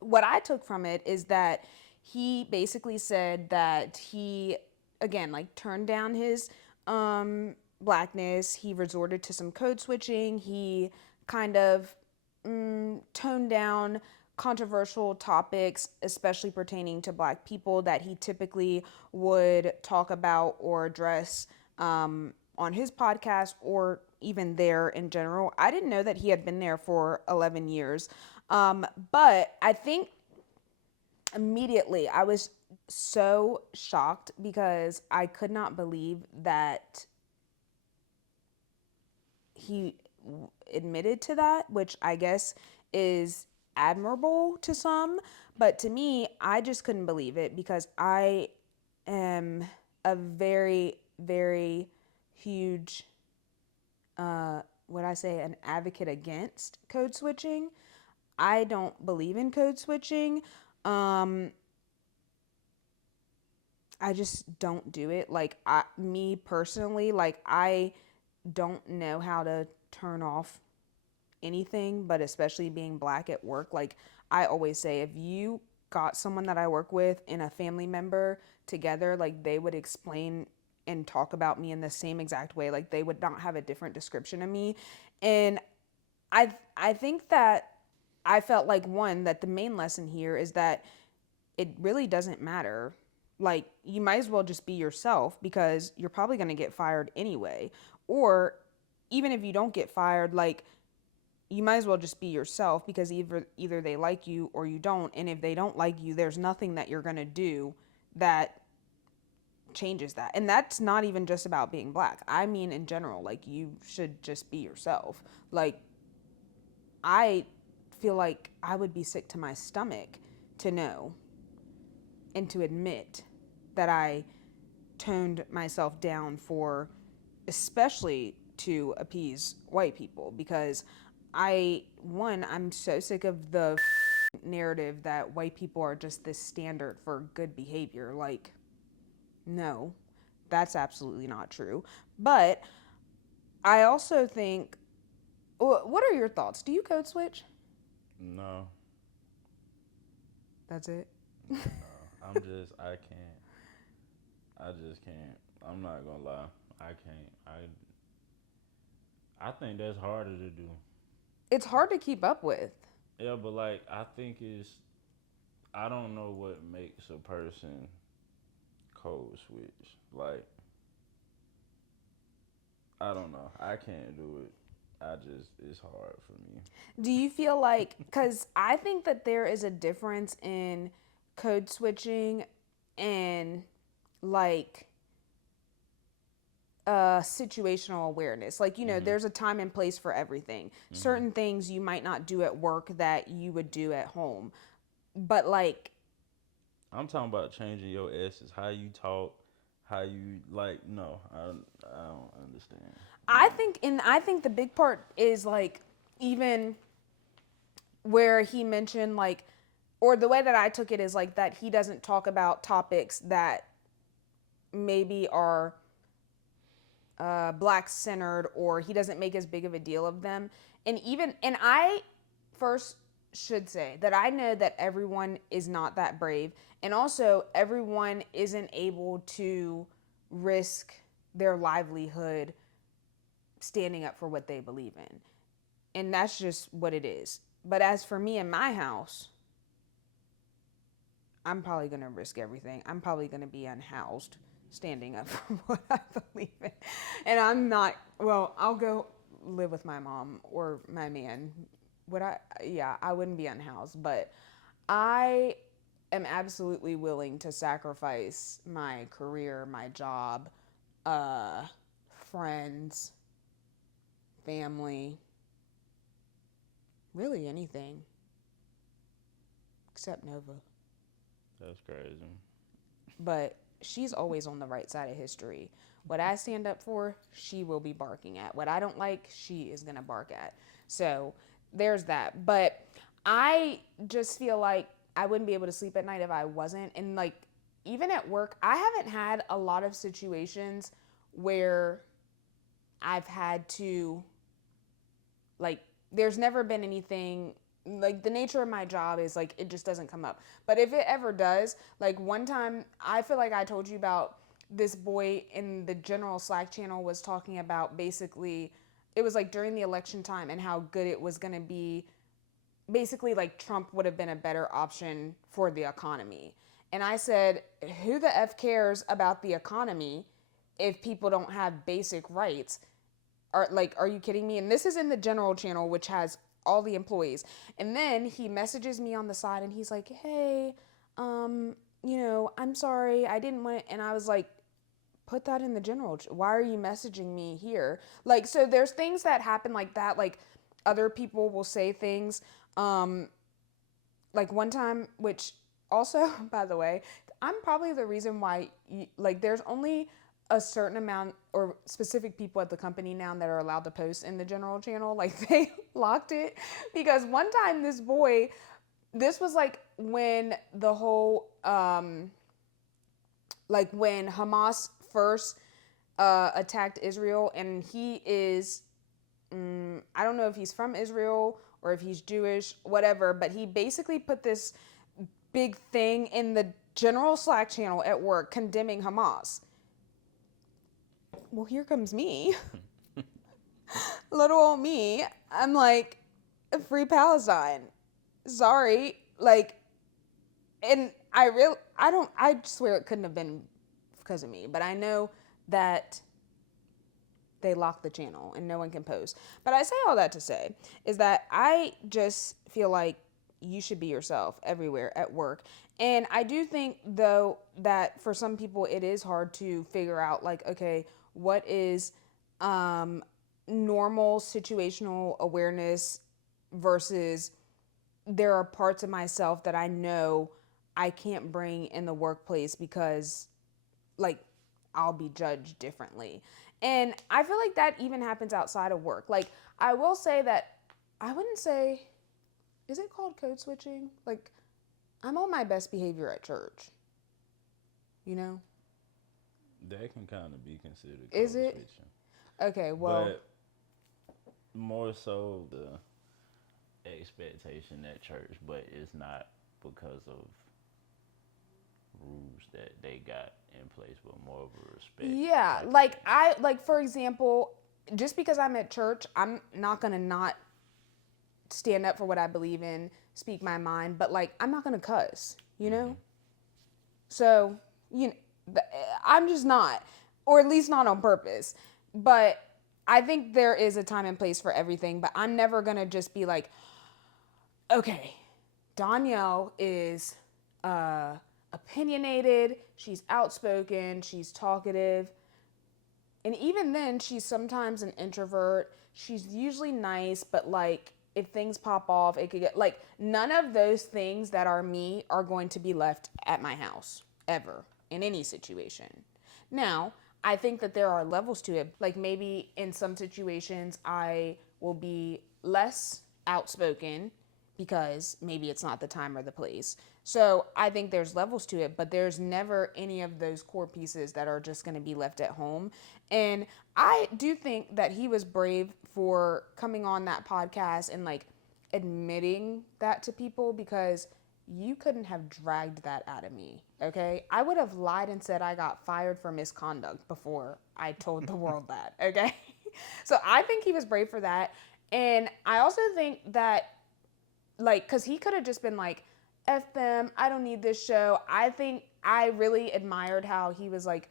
what I took from it is that he basically said that he, again, like turned down his blackness. He resorted to some code switching. He kind of toned down controversial topics, especially pertaining to Black people, that he typically would talk about or address on his podcast or even there in general. I didn't know that he had been there for 11 years. But I think immediately I was so shocked because I could not believe that he admitted to that, which I guess is admirable to some. But to me, I just couldn't believe it because I am a very, very huge, what I say, an advocate against code switching. I don't believe in code switching. I just don't do it. Like me personally, like I don't know how to turn off anything, but especially being Black at work. Like I always say, if you got someone that I work with and a family member together, like they would explain and talk about me in the same exact way. Like they would not have a different description of me. And I think that I felt like one, that the main lesson here is that it really doesn't matter. Like you might as well just be yourself because you're probably going to get fired anyway. Or even if you don't get fired, like you might as well just be yourself because either they like you or you don't. And if they don't like you, there's nothing that you're going to do that changes that. And that's not even just about being Black. I mean in general, like you should just be yourself. Like I feel like I would be sick to my stomach to know and to admit that I toned myself down for, especially to appease white people, because I'm so sick of the narrative that white people are just this standard for good behavior. Like, no, that's absolutely not true. But I also think, what are your thoughts? Do you code switch? No. That's it. No. I can't. I just can't. I'm not gonna lie. I can't. I think that's harder to do. It's hard to keep up with. Yeah, but like I think it's I don't know what makes a person code switch. Like I don't know. I can't do it. It's hard for me. Do you feel like, because I think that there is a difference in code switching and like situational awareness. Like, Mhm. there's a time and place for everything. Mhm. Certain things you might not do at work that you would do at home. But like, I'm talking about changing your essence, how you talk, how you like. No, I don't understand. Like, I think the big part is like, even where he mentioned like, or the way that I took it is like that he doesn't talk about topics that maybe are Black centered, or he doesn't make as big of a deal of them. And I first should say that I know that everyone is not that brave, and also everyone isn't able to risk their livelihood standing up for what they believe in. And that's just what it is. But as for me in my house, I'm probably going to risk everything. I'm probably going to be unhoused standing up for what I believe in. And I'm not, well, I'll go live with my mom or my man. I wouldn't be unhoused, but I am absolutely willing to sacrifice my career, my job, uh, friends, family, Really anything. Except Nova. That's crazy. But she's always on the right side of history. What I stand up for, she will be barking at. What I don't like, she is going to bark at. So there's that. But I just feel like I wouldn't be able to sleep at night if I wasn't. And like, even at work, I haven't had a lot of situations where I've had to, like, there's never been anything, like, the nature of my job is like it just doesn't come up. But if it ever does, like, one time I feel like I told you about this boy in the general Slack channel was talking about, basically it was like during the election time and how good it was going to be, basically like Trump would have been a better option for the economy. And I said, who the F cares about the economy if people don't have basic rights? Are you kidding me? And this is in the general channel, which has all the employees. And then he messages me on the side and he's like, hey, I'm sorry, I didn't want it. And I was like, put that in the general. Why are you messaging me here? Like, so there's things that happen like that. Like, other people will say things. Like one time, which also, by the way, I'm probably the reason why, there's only a certain amount or specific people at the company now that are allowed to post in the general channel. Like, they locked it because one time this boy, this was like when the whole, like when Hamas first attacked Israel, and he is, I don't know if he's from Israel or if he's Jewish, whatever, but he basically put this big thing in the general Slack channel at work condemning Hamas. Well, here comes me. Little old me. I'm like, free Palestine. Sorry. Like, and I swear it couldn't have been because of me, but I know that they lock the channel and no one can post. But I say all that to say is that I just feel like you should be yourself everywhere at work. And I do think, though, that for some people it is hard to figure out, like, okay, what is normal situational awareness versus there are parts of myself that I know I can't bring in the workplace because, like, I'll be judged differently. And I feel like that even happens outside of work. Like, I will say that I wouldn't say, is it called code switching? Like, I'm on my best behavior at church. You know? That can kind of be considered Is code it? switching. Okay, well. But more so the expectation at church, but it's not because of rules that they got in place, but more of a respect. Yeah, for example, just because I'm at church, I'm not gonna not stand up for what I believe in, speak my mind, but like I'm not gonna cuss, you know? Mm-hmm. So, I'm just not, or at least not on purpose. But I think there is a time and place for everything, but I'm never gonna just be like, okay, Danielle is opinionated, she's outspoken, she's talkative, and even then she's sometimes an introvert. She's usually nice, but like if things pop off, it could get, like, none of those things that are me are going to be left at my house ever in any situation. Now, I think that there are levels to it. Like, maybe in some situations I will be less outspoken because maybe it's not the time or the place. So I think there's levels to it, but there's never any of those core pieces that are just going to be left at home. And I do think that he was brave for coming on that podcast and like admitting that to people, because you couldn't have dragged that out of me, okay? I would have lied and said I got fired for misconduct before I told the world that, okay? So I think he was brave for that. And I also think that, like, because he could have just been like, F them, I don't need this show. I think I really admired how he was like,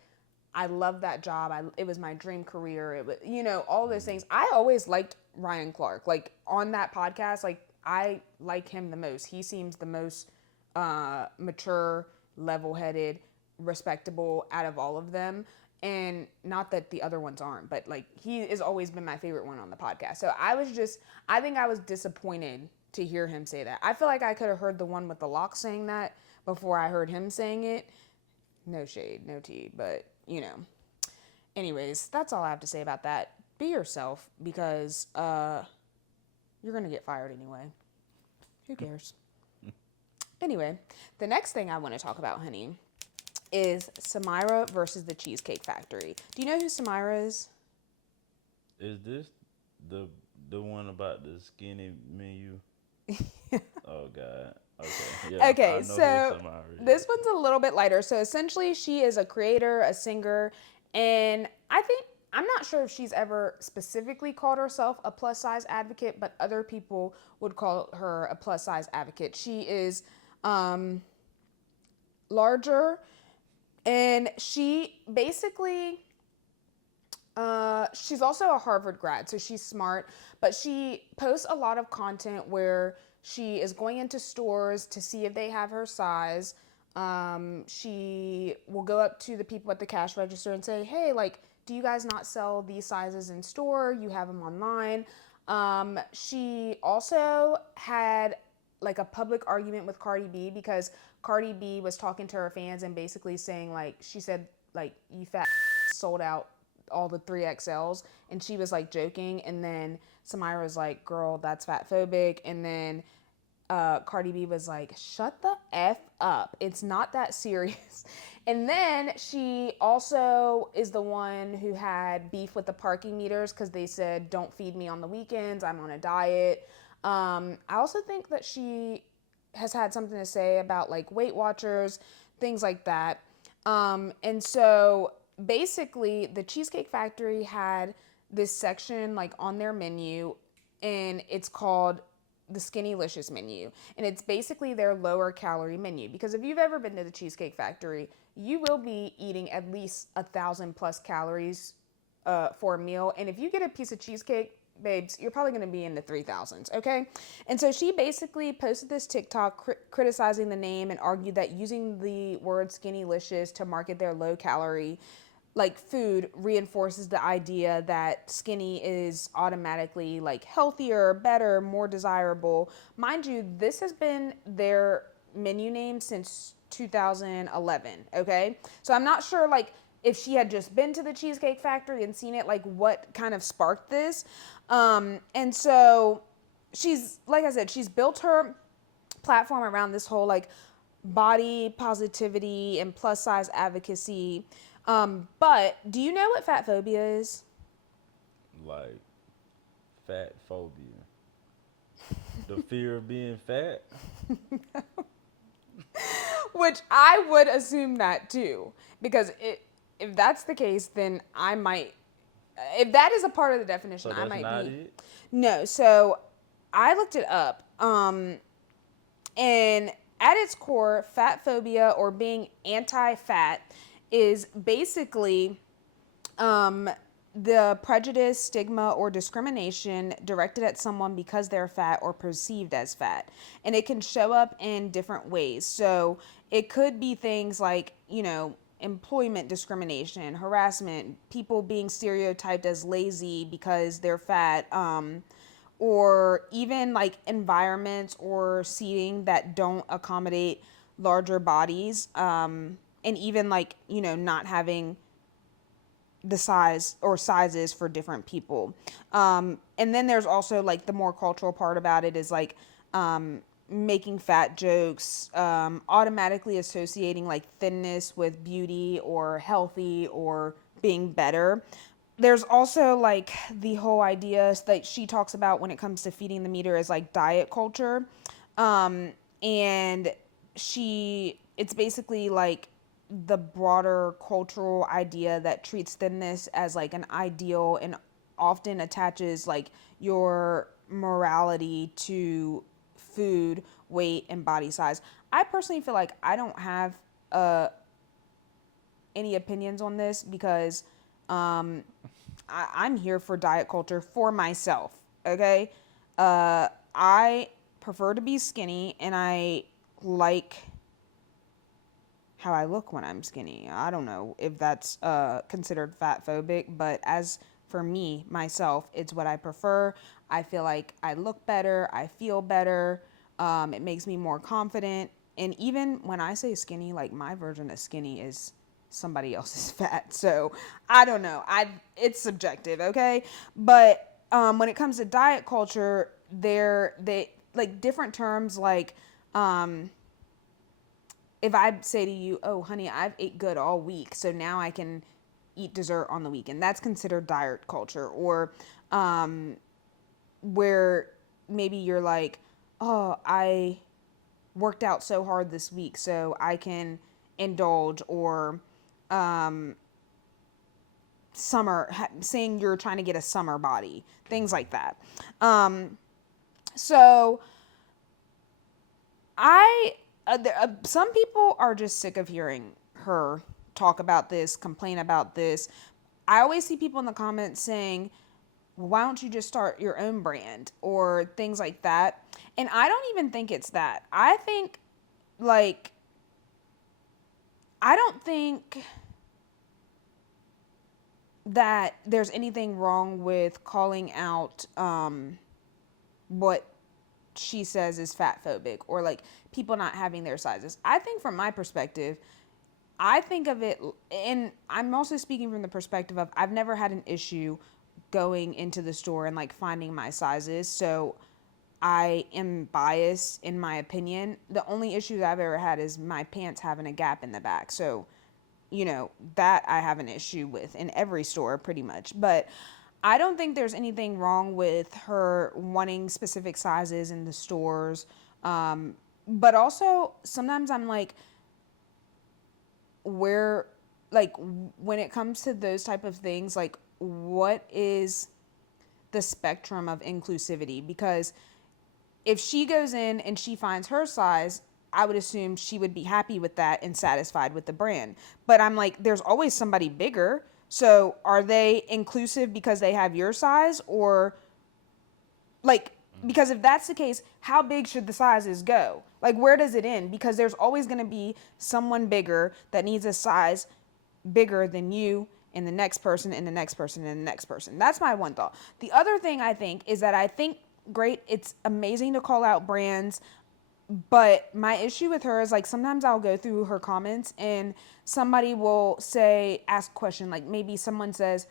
I love that job. It was my dream career. It was, all those things. I always liked Ryan Clark. Like, on that podcast, like, I like him the most. He seems the most mature, level-headed, respectable out of all of them. And not that the other ones aren't, but like, he has always been my favorite one on the podcast. So I think I was disappointed to hear him say that. I feel like I could have heard the one with the locks saying that before I heard him saying it. No shade, no tea, but you know. Anyways, that's all I have to say about that. Be yourself, because you're gonna get fired anyway. Who cares? Anyway, the next thing I want to talk about, honey, is Samira versus the Cheesecake Factory. Do you know who Samira is? Is this the one about the skinny menu? Oh God. Okay. Yeah. Okay, I know so who Samara is. this one's a little bit lighter. So essentially, she is a creator, a singer, and I'm not sure if she's ever specifically called herself a plus size advocate, but other people would call her a plus size advocate. She is larger, and she basically she's also a Harvard grad, so she's smart, but she posts a lot of content where she is going into stores to see if they have her size. She will go up to the people at the cash register and say, hey, like, do you guys not sell these sizes in store? You have them online. She also had like a public argument with Cardi B because Cardi B was talking to her fans and basically saying, like, she said, like, you fat sold out all the 3XLs, and she was like joking, and then Samira was like, girl, that's fat phobic, and then Cardi B was like, shut the F up, it's not that serious. And then she also is the one who had beef with the parking meters because they said, don't feed me on the weekends, I'm on a diet. I also think that she has had something to say about like Weight Watchers, things like that. And so basically the Cheesecake Factory had this section like on their menu, and it's called the Skinnylicious menu, and it's basically their lower calorie menu, because if you've ever been to the Cheesecake Factory, you will be eating at least 1,000+ calories for a meal, and if you get a piece of cheesecake, babes, you're probably going to be in the 3,000s, okay? And so she basically posted this TikTok criticizing the name and argued that using the word Skinnylicious to market their low calorie like food reinforces the idea that skinny is automatically like healthier, better, more desirable. Mind you, this has been their menu name since 2011, okay? So I'm not sure like if she had just been to the Cheesecake Factory and seen it, like what kind of sparked this. And so she's, like I said, she's built her platform around this whole like body positivity and plus size advocacy. But do you know what fat phobia is? Like fat phobia. The fear of being fat. Which I would assume that too, because if that's the case, then I might. If that is a part of the definition, So I that's might not be. it? No, so I looked it up, and at its core, fat phobia or being anti-fat is basically the prejudice, stigma, or discrimination directed at someone because they're fat or perceived as fat. And it can show up in different ways. So it could be things like, you know, employment discrimination, harassment, people being stereotyped as lazy because they're fat, or even like environments or seating that don't accommodate larger bodies, and even like, you know, not having the size or sizes for different people. And then there's also like the more cultural part about it is like making fat jokes, automatically associating like thinness with beauty or healthy or being better. There's also like the whole idea that she talks about when it comes to feeding the meter is like diet culture. And it's basically like the broader cultural idea that treats thinness as like an ideal and often attaches like your morality to food, weight, and body size. I personally feel like I don't have any opinions on this because I'm here for diet culture for myself, okay? I prefer to be skinny, and I like how I look when I'm skinny. I don't know if that's considered fat phobic, but as for me, myself, it's what I prefer. I feel like I look better. I feel better. It makes me more confident. And even when I say skinny, like my version of skinny is somebody else's fat. So I don't know. It's subjective, okay? But when it comes to diet culture, they like different terms like if I say to you, "Oh, honey, I've ate good all week, so now I can eat dessert on the weekend," that's considered diet culture. Or where maybe you're like, "Oh, I worked out so hard this week, so I can indulge," or saying you're trying to get a summer body, things like that. So some people are just sick of hearing her talk about this, complain about this. I always see people in the comments saying, well, why don't you just start your own brand or things like that? And I don't even think it's that. I think, like, I don't think that there's anything wrong with calling out what she says is fat phobic or like people not having their sizes. I think from my perspective, I think of it, and I'm also speaking from the perspective of I've never had an issue going into the store and like finding my sizes. So I am biased in my opinion. The only issue that I've ever had is my pants having a gap in the back. So, that I have an issue with in every store pretty much. But I don't think there's anything wrong with her wanting specific sizes in the stores. But also sometimes I'm like, where, like, when it comes to those type of things, like, what is the spectrum of inclusivity? Because if she goes in and she finds her size, I would assume she would be happy with that and satisfied with the brand. But I'm like, there's always somebody bigger. So are they inclusive because they have your size? Or like, because if that's the case, how big should the sizes go? Like, where does it end? Because there's always going to be someone bigger that needs a size bigger than you and the next person and the next person and the next person. That's my one thought. The other thing I think is that I think, great, it's amazing to call out brands, but my issue with her is like sometimes I'll go through her comments and somebody will ask a question, like maybe someone says,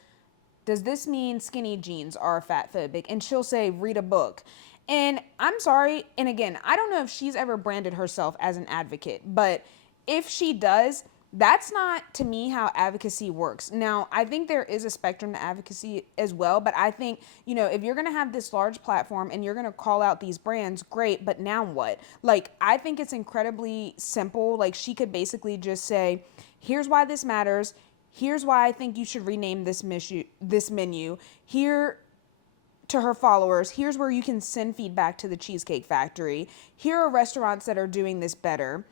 does this mean skinny jeans are fat phobic? And she'll say, read a book. And I'm sorry, and again, I don't know if she's ever branded herself as an advocate, but if she does, that's not to me how advocacy works. Now, I think there is a spectrum to advocacy as well, but I think, if you're going to have this large platform and you're going to call out these brands, great, but now what? Like, I think it's incredibly simple. Like, she could basically just say, here's why this matters. Here's why I think you should rename this menu. Here, to her followers, here's where you can send feedback to the Cheesecake Factory. Here are restaurants that are doing this better.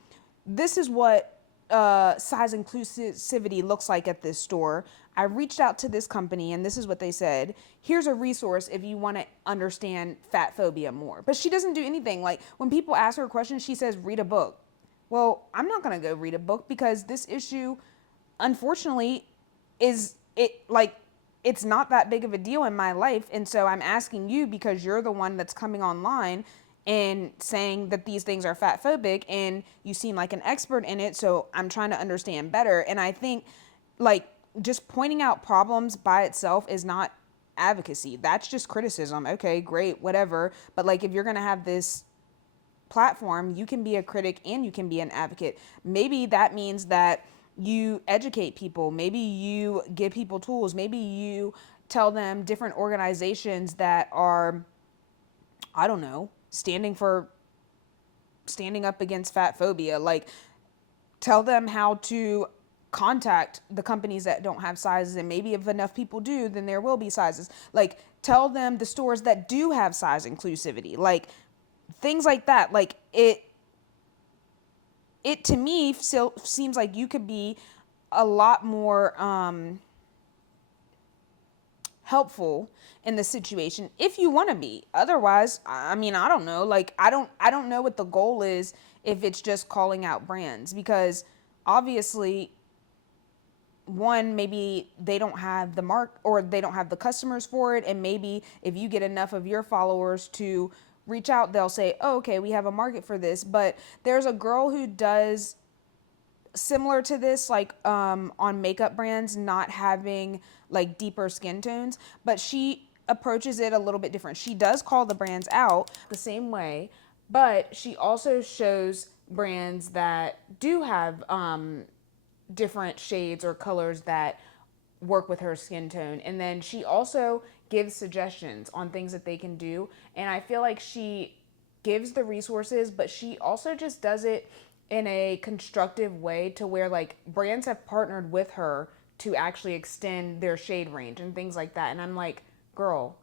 This is what size inclusivity looks like at this store. I reached out to this company and this is what they said. Here's a resource if you want to understand fat phobia more. But she doesn't do anything. Like, when people ask her questions, she says, read a book. Well, I'm not going to go read a book because this issue, unfortunately, it's not that big of a deal in my life. And so I'm asking you because you're the one that's coming online and saying that these things are fat phobic and you seem like an expert in it. So I'm trying to understand better. And I think, like, just pointing out problems by itself is not advocacy. That's just criticism. Okay, great, whatever. But like, if you're going to have this platform, you can be a critic and you can be an advocate. Maybe that means that you educate people. Maybe you give people tools. Maybe you tell them different organizations that are, I don't know, standing up against fat phobia. Like, tell them how to contact the companies that don't have sizes, and maybe if enough people do, then there will be sizes. Like, tell them the stores that do have size inclusivity. Like, things like that. Like, it to me still seems like you could be a lot more helpful in the situation if you want to be. Otherwise, I mean, I don't know. Like, I don't know what the goal is if it's just calling out brands, because obviously one, maybe they don't have the mark or they don't have the customers for it. And maybe if you get enough of your followers to reach out, they'll say, oh, okay, we have a market for this. But there's a girl who does similar to this, like on makeup brands not having like deeper skin tones, but she approaches it a little bit different. She does call the brands out the same way, but she also shows brands that do have different shades or colors that work with her skin tone. And then she also gives suggestions on things that they can do. And I feel like she gives the resources, but she also just does it in a constructive way to where like brands have partnered with her to actually extend their shade range and things like that. And I'm like, girl,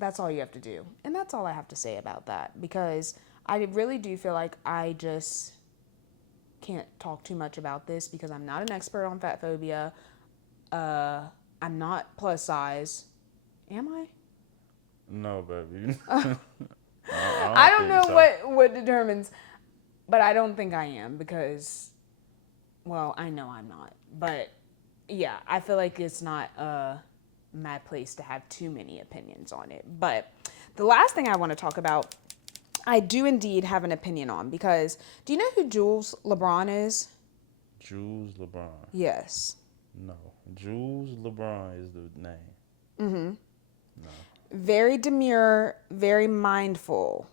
that's all you have to do. And that's all I have to say about that, because I really do feel like I just can't talk too much about this because I'm not an expert on fat phobia. I'm not plus size. Am I? No, baby. I don't know so. what determines, but I don't think I am because, well, I know I'm not. But yeah, I feel like it's not my place to have too many opinions on it. But the last thing I want to talk about, I do indeed have an opinion on, because do you know who Jools Lebron is? Jools Lebron? Yes. No. Jools Lebron is the name. Mm-hmm. No. Very demure, very mindful.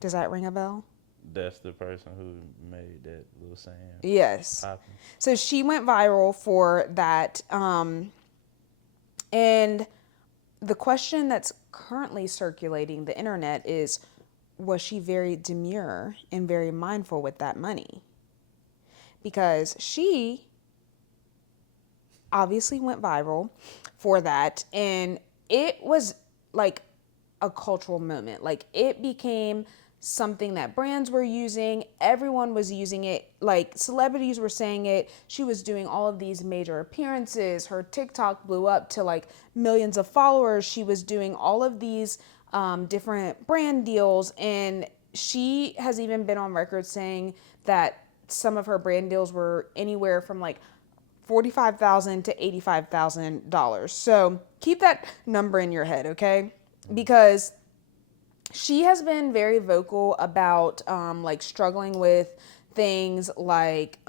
Does that ring a bell? That's the person who made that little saying. Yes. Popping. So she went viral for that. And the question that's currently circulating the internet is, was she very demure and very mindful with that money? Because she obviously went viral for that, and it was like a cultural moment. Like, it became something that brands were using. Everyone was using it. Like, celebrities were saying it. She was doing all of these major appearances. Her TikTok blew up to like millions of followers. She was doing all of these different brand deals, and she has even been on record saying that some of her brand deals were anywhere from like $45,000 to $85,000. So keep that number in your head, okay? Because she has been very vocal about like struggling with things like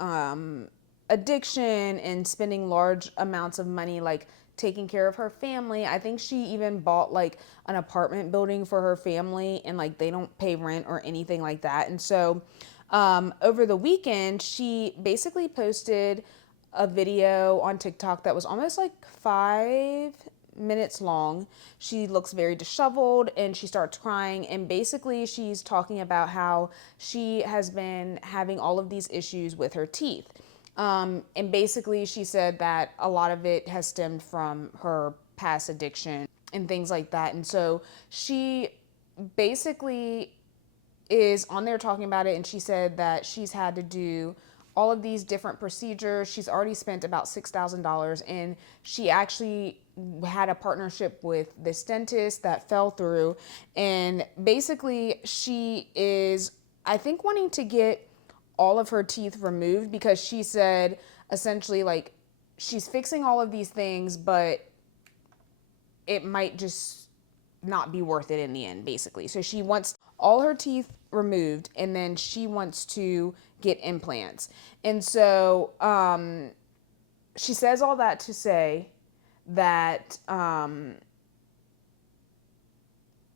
addiction and spending large amounts of money, like taking care of her family. I think she even bought like an apartment building for her family, and like they don't pay rent or anything like that. And so over the weekend, she basically posted a video on TikTok that was almost like 5 minutes long. She looks very disheveled and she starts crying, and basically she's talking about how she has been having all of these issues with her teeth. And basically she said that a lot of it has stemmed from her past addiction and things like that. And so she basically is on there talking about it, and she said that she's had to do all of these different procedures. She's already spent about $6,000, and she actually had a partnership with this dentist that fell through. And basically she is, I think, wanting to get all of her teeth removed, because she said essentially like she's fixing all of these things, but it might just not be worth it in the end, basically. So she wants all her teeth removed, and then she wants to get implants. And so she says all that to say that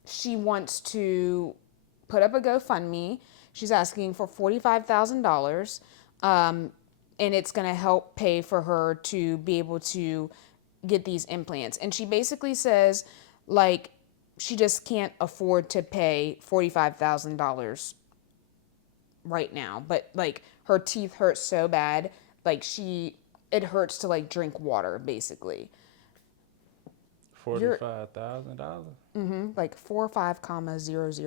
she wants to put up a GoFundMe. She's asking for $45,000, and it's going to help pay for her to be able to get these implants. And she basically says, like, she just can't afford to pay $45,000 right now. But, like, her teeth hurt so bad, like, it hurts to, like, drink water, basically. $45,000? Mm-hmm. Like 45,000.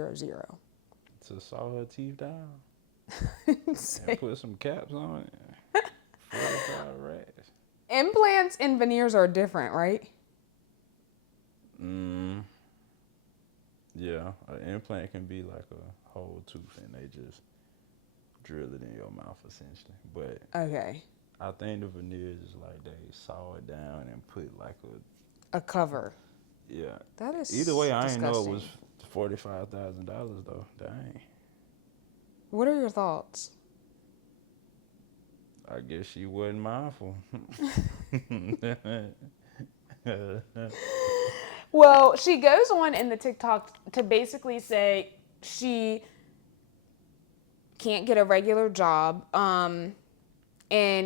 To saw her teeth down? And put some caps on it? 45 racks. Implants and veneers are different, right? Yeah, an implant can be like a whole tooth, and they just drill it in your mouth, essentially. But okay, I think the veneers is like they saw it down and put like A cover. yeah. That is Either way, I ain't know it disgusting. was $45,000 though. Dang. What are your thoughts? I guess she wasn't mindful. Well, she goes on in the TikTok to basically say she can't get a regular job. And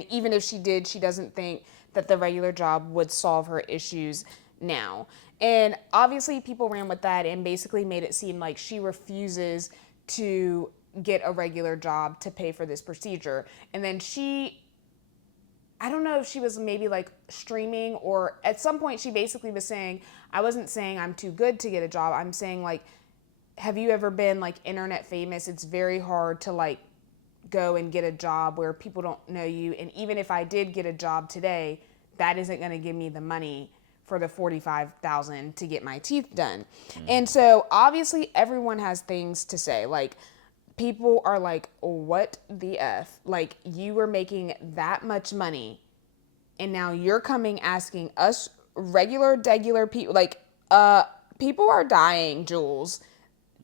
even if she did, she doesn't think that the regular job would solve her issues now. And obviously, people ran with that and basically made it seem like she refuses to get a regular job to pay for this procedure. And then I don't know if she was maybe like streaming, or at some point she basically was saying, I wasn't saying I'm too good to get a job. I'm saying, like, have you ever been like internet famous? It's very hard to like go and get a job where people don't know you. And even if I did get a job today, that isn't going to give me the money for the $45,000 to get my teeth done. And so obviously everyone has things to say. Like, people are like, what the F? Like, you were making that much money and now you're coming asking us degular people, like, people are dying, Jools.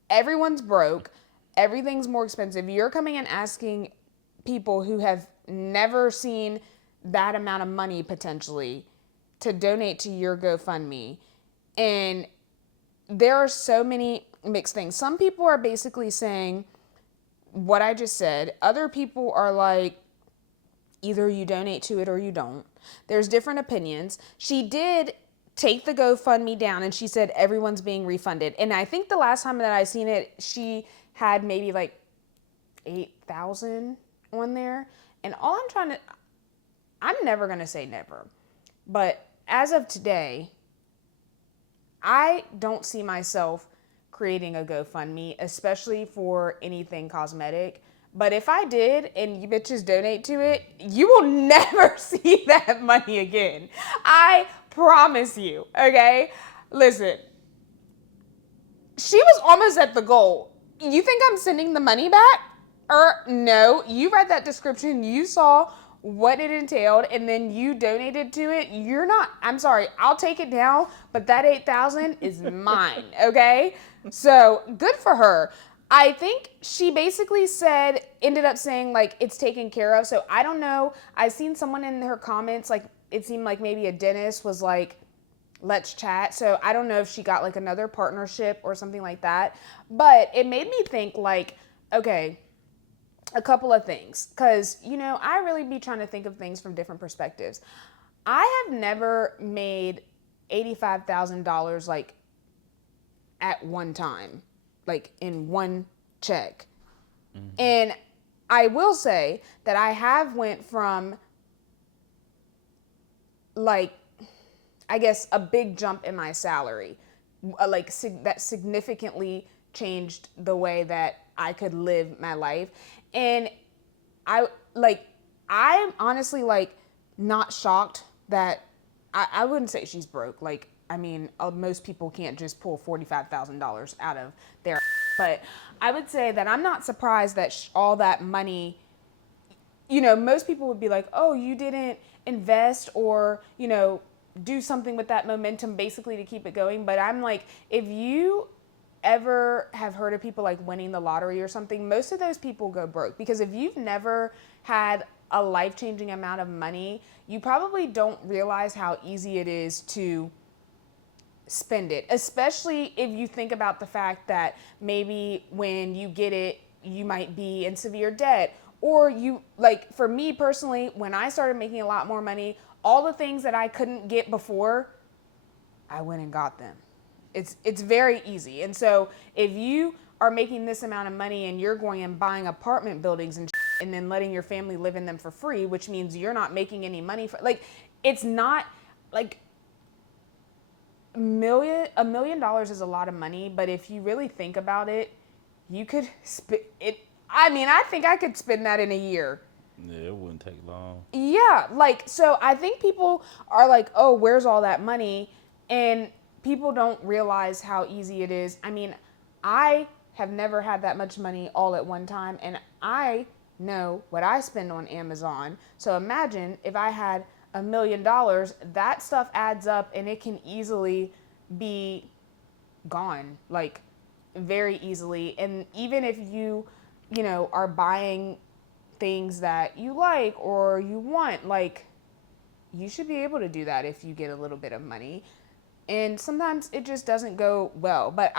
Everyone's broke. Everything's more expensive. You're coming and asking people who have never seen that amount of money potentially to donate to your GoFundMe. And there are so many mixed things. Some people are basically saying what I just said. Other people are like, either you donate to it or you don't. There's different opinions. She did take the GoFundMe down and she said everyone's being refunded. And I think the last time that I seen it, she had maybe like 8,000 on there. And I'm never going to say never. But as of today, I don't see myself creating a GoFundMe, especially for anything cosmetic. But if I did and you bitches donate to it, you will never see that money again. I promise you, okay? Listen, she was almost at the goal. You think I'm sending the money back? No, you read that description, you saw what it entailed, and then you donated to it. I'm sorry, I'll take it down, but that 8,000 is mine, okay? So good for her. I think she basically ended up saying like it's taken care of. So I don't know. I've seen someone in her comments, like it seemed like maybe a dentist was like, let's chat. So I don't know if she got like another partnership or something like that. But it made me think like, okay, a couple of things. Because, I really be trying to think of things from different perspectives. I have never made $85,000 like at one time, like in one check. Mm-hmm. And I will say that I have went from like, I guess, a big jump in my salary, that significantly changed the way that I could live my life. And I'm honestly like not shocked that I wouldn't say she's broke. Like, I mean, most people can't just pull $45,000 out of their, but I would say that I'm not surprised that all that money, most people would be like, oh, you didn't invest or, do something with that momentum basically to keep it going. But I'm like, if you ever have heard of people like winning the lottery or something, most of those people go broke, because if you've never had a life-changing amount of money, you probably don't realize how easy it is to spend it, especially if you think about the fact that maybe when you get it, you might be in severe debt, or for me personally, when I started making a lot more money, all the things that I couldn't get before, I went and got them. It's very easy. And so if you are making this amount of money and you're going and buying apartment buildings and then letting your family live in them for free, which means you're not making any money it's not like $1 million is a lot of money, but if you really think about it, you could spend it. I mean, I think I could spend that in a year. Yeah, it wouldn't take long. Yeah, so I think people are like, oh, where's all that money? And people don't realize how easy it is. I mean, I have never had that much money all at one time, and I know what I spend on Amazon. So imagine if I had $1 million, that stuff adds up and it can easily be gone, like very easily. And even if you know, are buying things that you like or you want, like, you should be able to do that if you get a little bit of money. And sometimes it just doesn't go well. But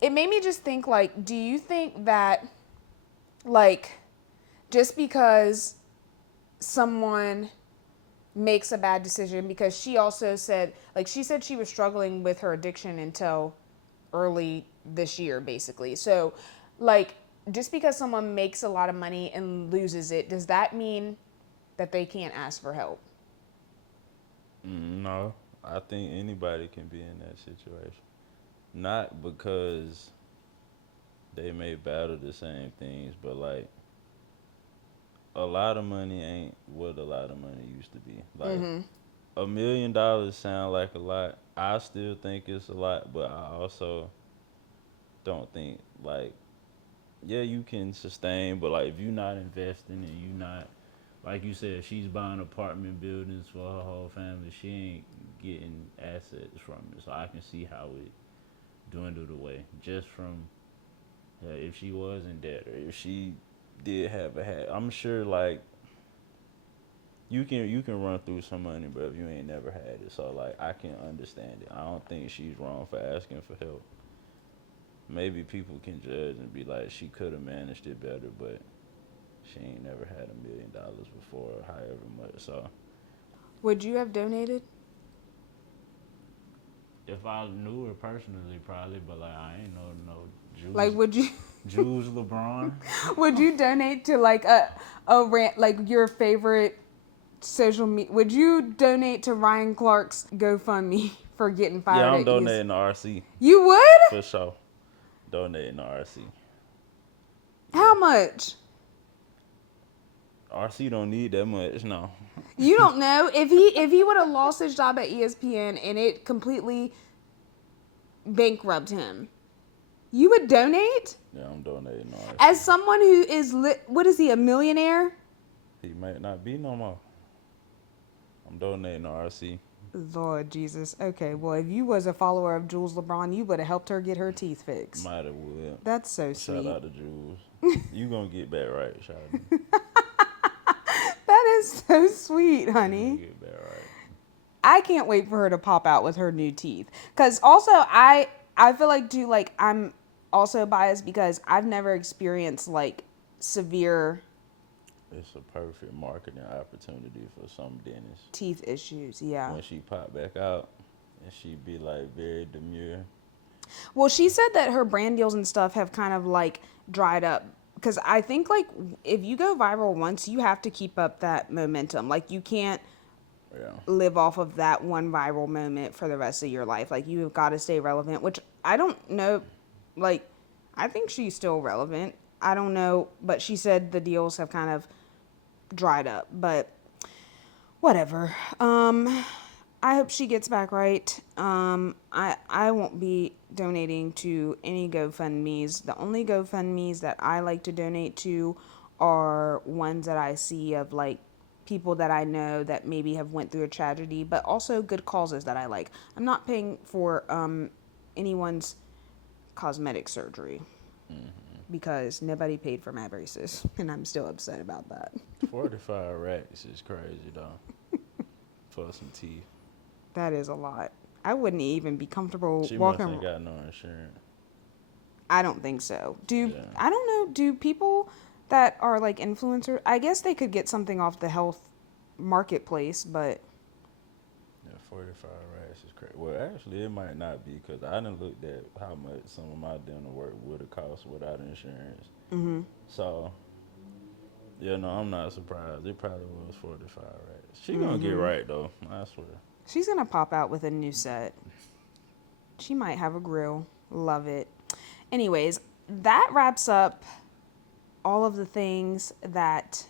it made me just think, like, do you think that, like, just because someone makes a bad decision, because she also said, like, she said she was struggling with her addiction until early this year, basically. So, like, just because someone makes a lot of money and loses it, does that mean that they can't ask for help? No, I think anybody can be in that situation. Not because they may battle the same things, but like a lot of money ain't what a lot of money used to be. Like $1 million sound like a lot. I still think it's a lot, but I also don't think like yeah you can sustain, but like if you're not investing and you not like you said, she's buying apartment buildings for her whole family. She ain't getting assets from it, so I can see how it dwindled away just from if she was in debt or if she did have a hat. I'm sure like you can run through some money, but if you ain't never had it, so like I can understand it. I don't think she's wrong for asking for help. Maybe people can judge and be like she could have managed it better, but she ain't never had $1 million before, or however much. So Would you have donated? if I knew her personally, probably, but like I ain't no Like, Jools would you Jools Lebron. would you donate to like a rant, like your favorite social media? Would you donate to Ryan Clark's GoFundMe for getting fired Yeah, I'm at donating to RC You would? for sure. Donating to RC. How much? RC don't need that much, no. You don't know if he would have lost his job at ESPN and it completely bankrupt him. You would donate? Yeah, I'm donating to RC. As someone who is what is he, a millionaire? He might not be no more. I'm donating to RC. Lord Jesus. Okay, well, if you was a follower of Jools Lebron, you would have helped her get her teeth fixed. Might have would. That's so sweet. Shout out to Jools. You gonna get back right, shout out. That is so sweet, honey. Get back right. I can't wait for her to pop out with her new teeth. Cause also I feel like too, like I'm also biased because I've never experienced like severe It's a perfect marketing opportunity for some dentists. teeth issues. Yeah. When she pop back out and she be like very demure. Well, she said that her brand deals and stuff have kind of like dried up. Because I think like if you go viral once, you have to keep up that momentum. Like you can't live off of that one viral moment for the rest of your life. Like you've got to stay relevant, which I don't know. Like I think she's still relevant. I don't know, but she said the deals have kind of dried up, but whatever. I hope she gets back right. I won't be donating to any GoFundMes. The only GoFundMes that I like to donate to are ones that I see of like people that I know that maybe have went through a tragedy, but also good causes that I like. I'm not paying for anyone's cosmetic surgery because nobody paid for my braces, and I'm still upset about that. 45 racks is crazy though. For some teeth. That is a lot. I wouldn't even be comfortable She walking. must ain't got no insurance. I don't think so. I don't know. Do people that are like influencers? I guess they could get something off the health marketplace, but Yeah, 45 racks is crazy. Well, actually, it might not be because I done looked at how much some of my dental work would have cost without insurance. So, yeah, no, I'm not surprised. It probably was 45 racks. She gonna get right though. I swear. she's gonna pop out with a new set. She might have a grill. Love it. Anyways, that wraps up all of the things that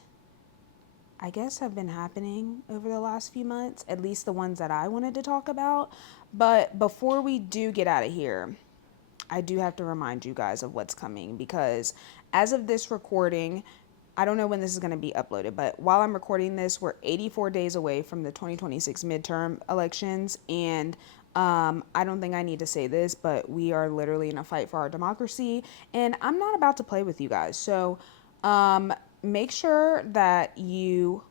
I guess have been happening over the last few months, at least the ones that I wanted to talk about. But before we do get out of here, I do have to remind you guys of what's coming because as of this recording, I don't know when this is going to be uploaded, but while I'm recording this, we're 84 days away from the 2026 midterm elections. And I don't think I need to say this, but we are literally in a fight for our democracy. And I'm not about to play with you guys. So make sure that you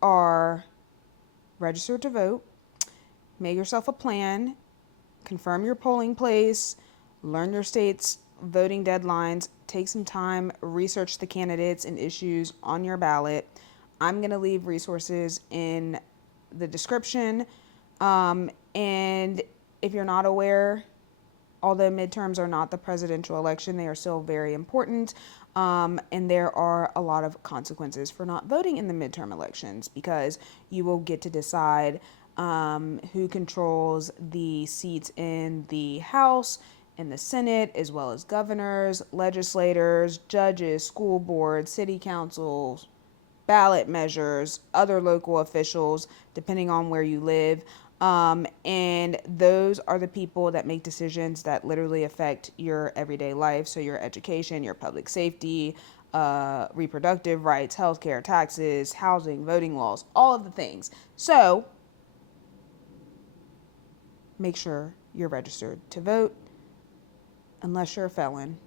are registered to vote. Make yourself a plan. Confirm your polling place. Learn your state's voting deadlines. Take some time, research the candidates and issues on your ballot. I'm going to leave resources in the description. And if you're not aware, although midterms are not the presidential election, they are still very important. And there are a lot of consequences for not voting in the midterm elections because you will get to decide who controls the seats in the House, in the Senate, as well as governors, legislators, judges, school boards, city councils, ballot measures, other local officials, depending on where you live. And those are the people that make decisions that literally affect your everyday life. So your education, your public safety, reproductive rights, healthcare, taxes, housing, voting laws, all of the things. So make sure you're registered to vote. Unless you're a felon,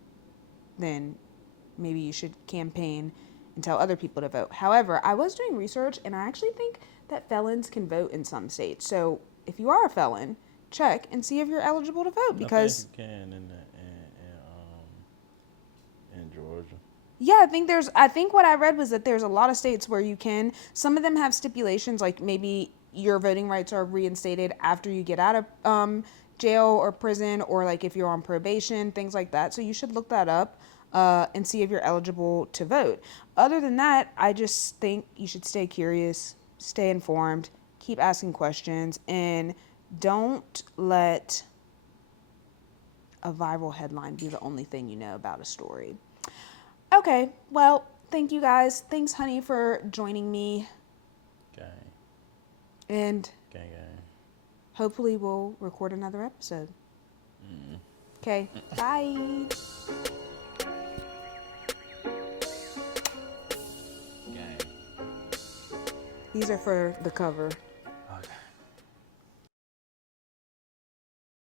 then maybe you should campaign and tell other people to vote. However, I was doing research and I actually think that felons can vote in some states. So if you are a felon, check and see if you're eligible to vote because I think you can in Georgia. Yeah, I think what I read was that there's a lot of states where you can. Some of them have stipulations like maybe your voting rights are reinstated after you get out of jail or prison, or like if you're on probation, things like that. So you should look that up and see if you're eligible to vote. Other than that, I just think you should stay curious, stay informed, keep asking questions, and don't let a viral headline be the only thing you know about a story. Okay, well, thank you guys. Thanks, honey, for joining me. Gang. And Gang. hopefully we'll record another episode. Okay, bye. Gang. These are for the cover.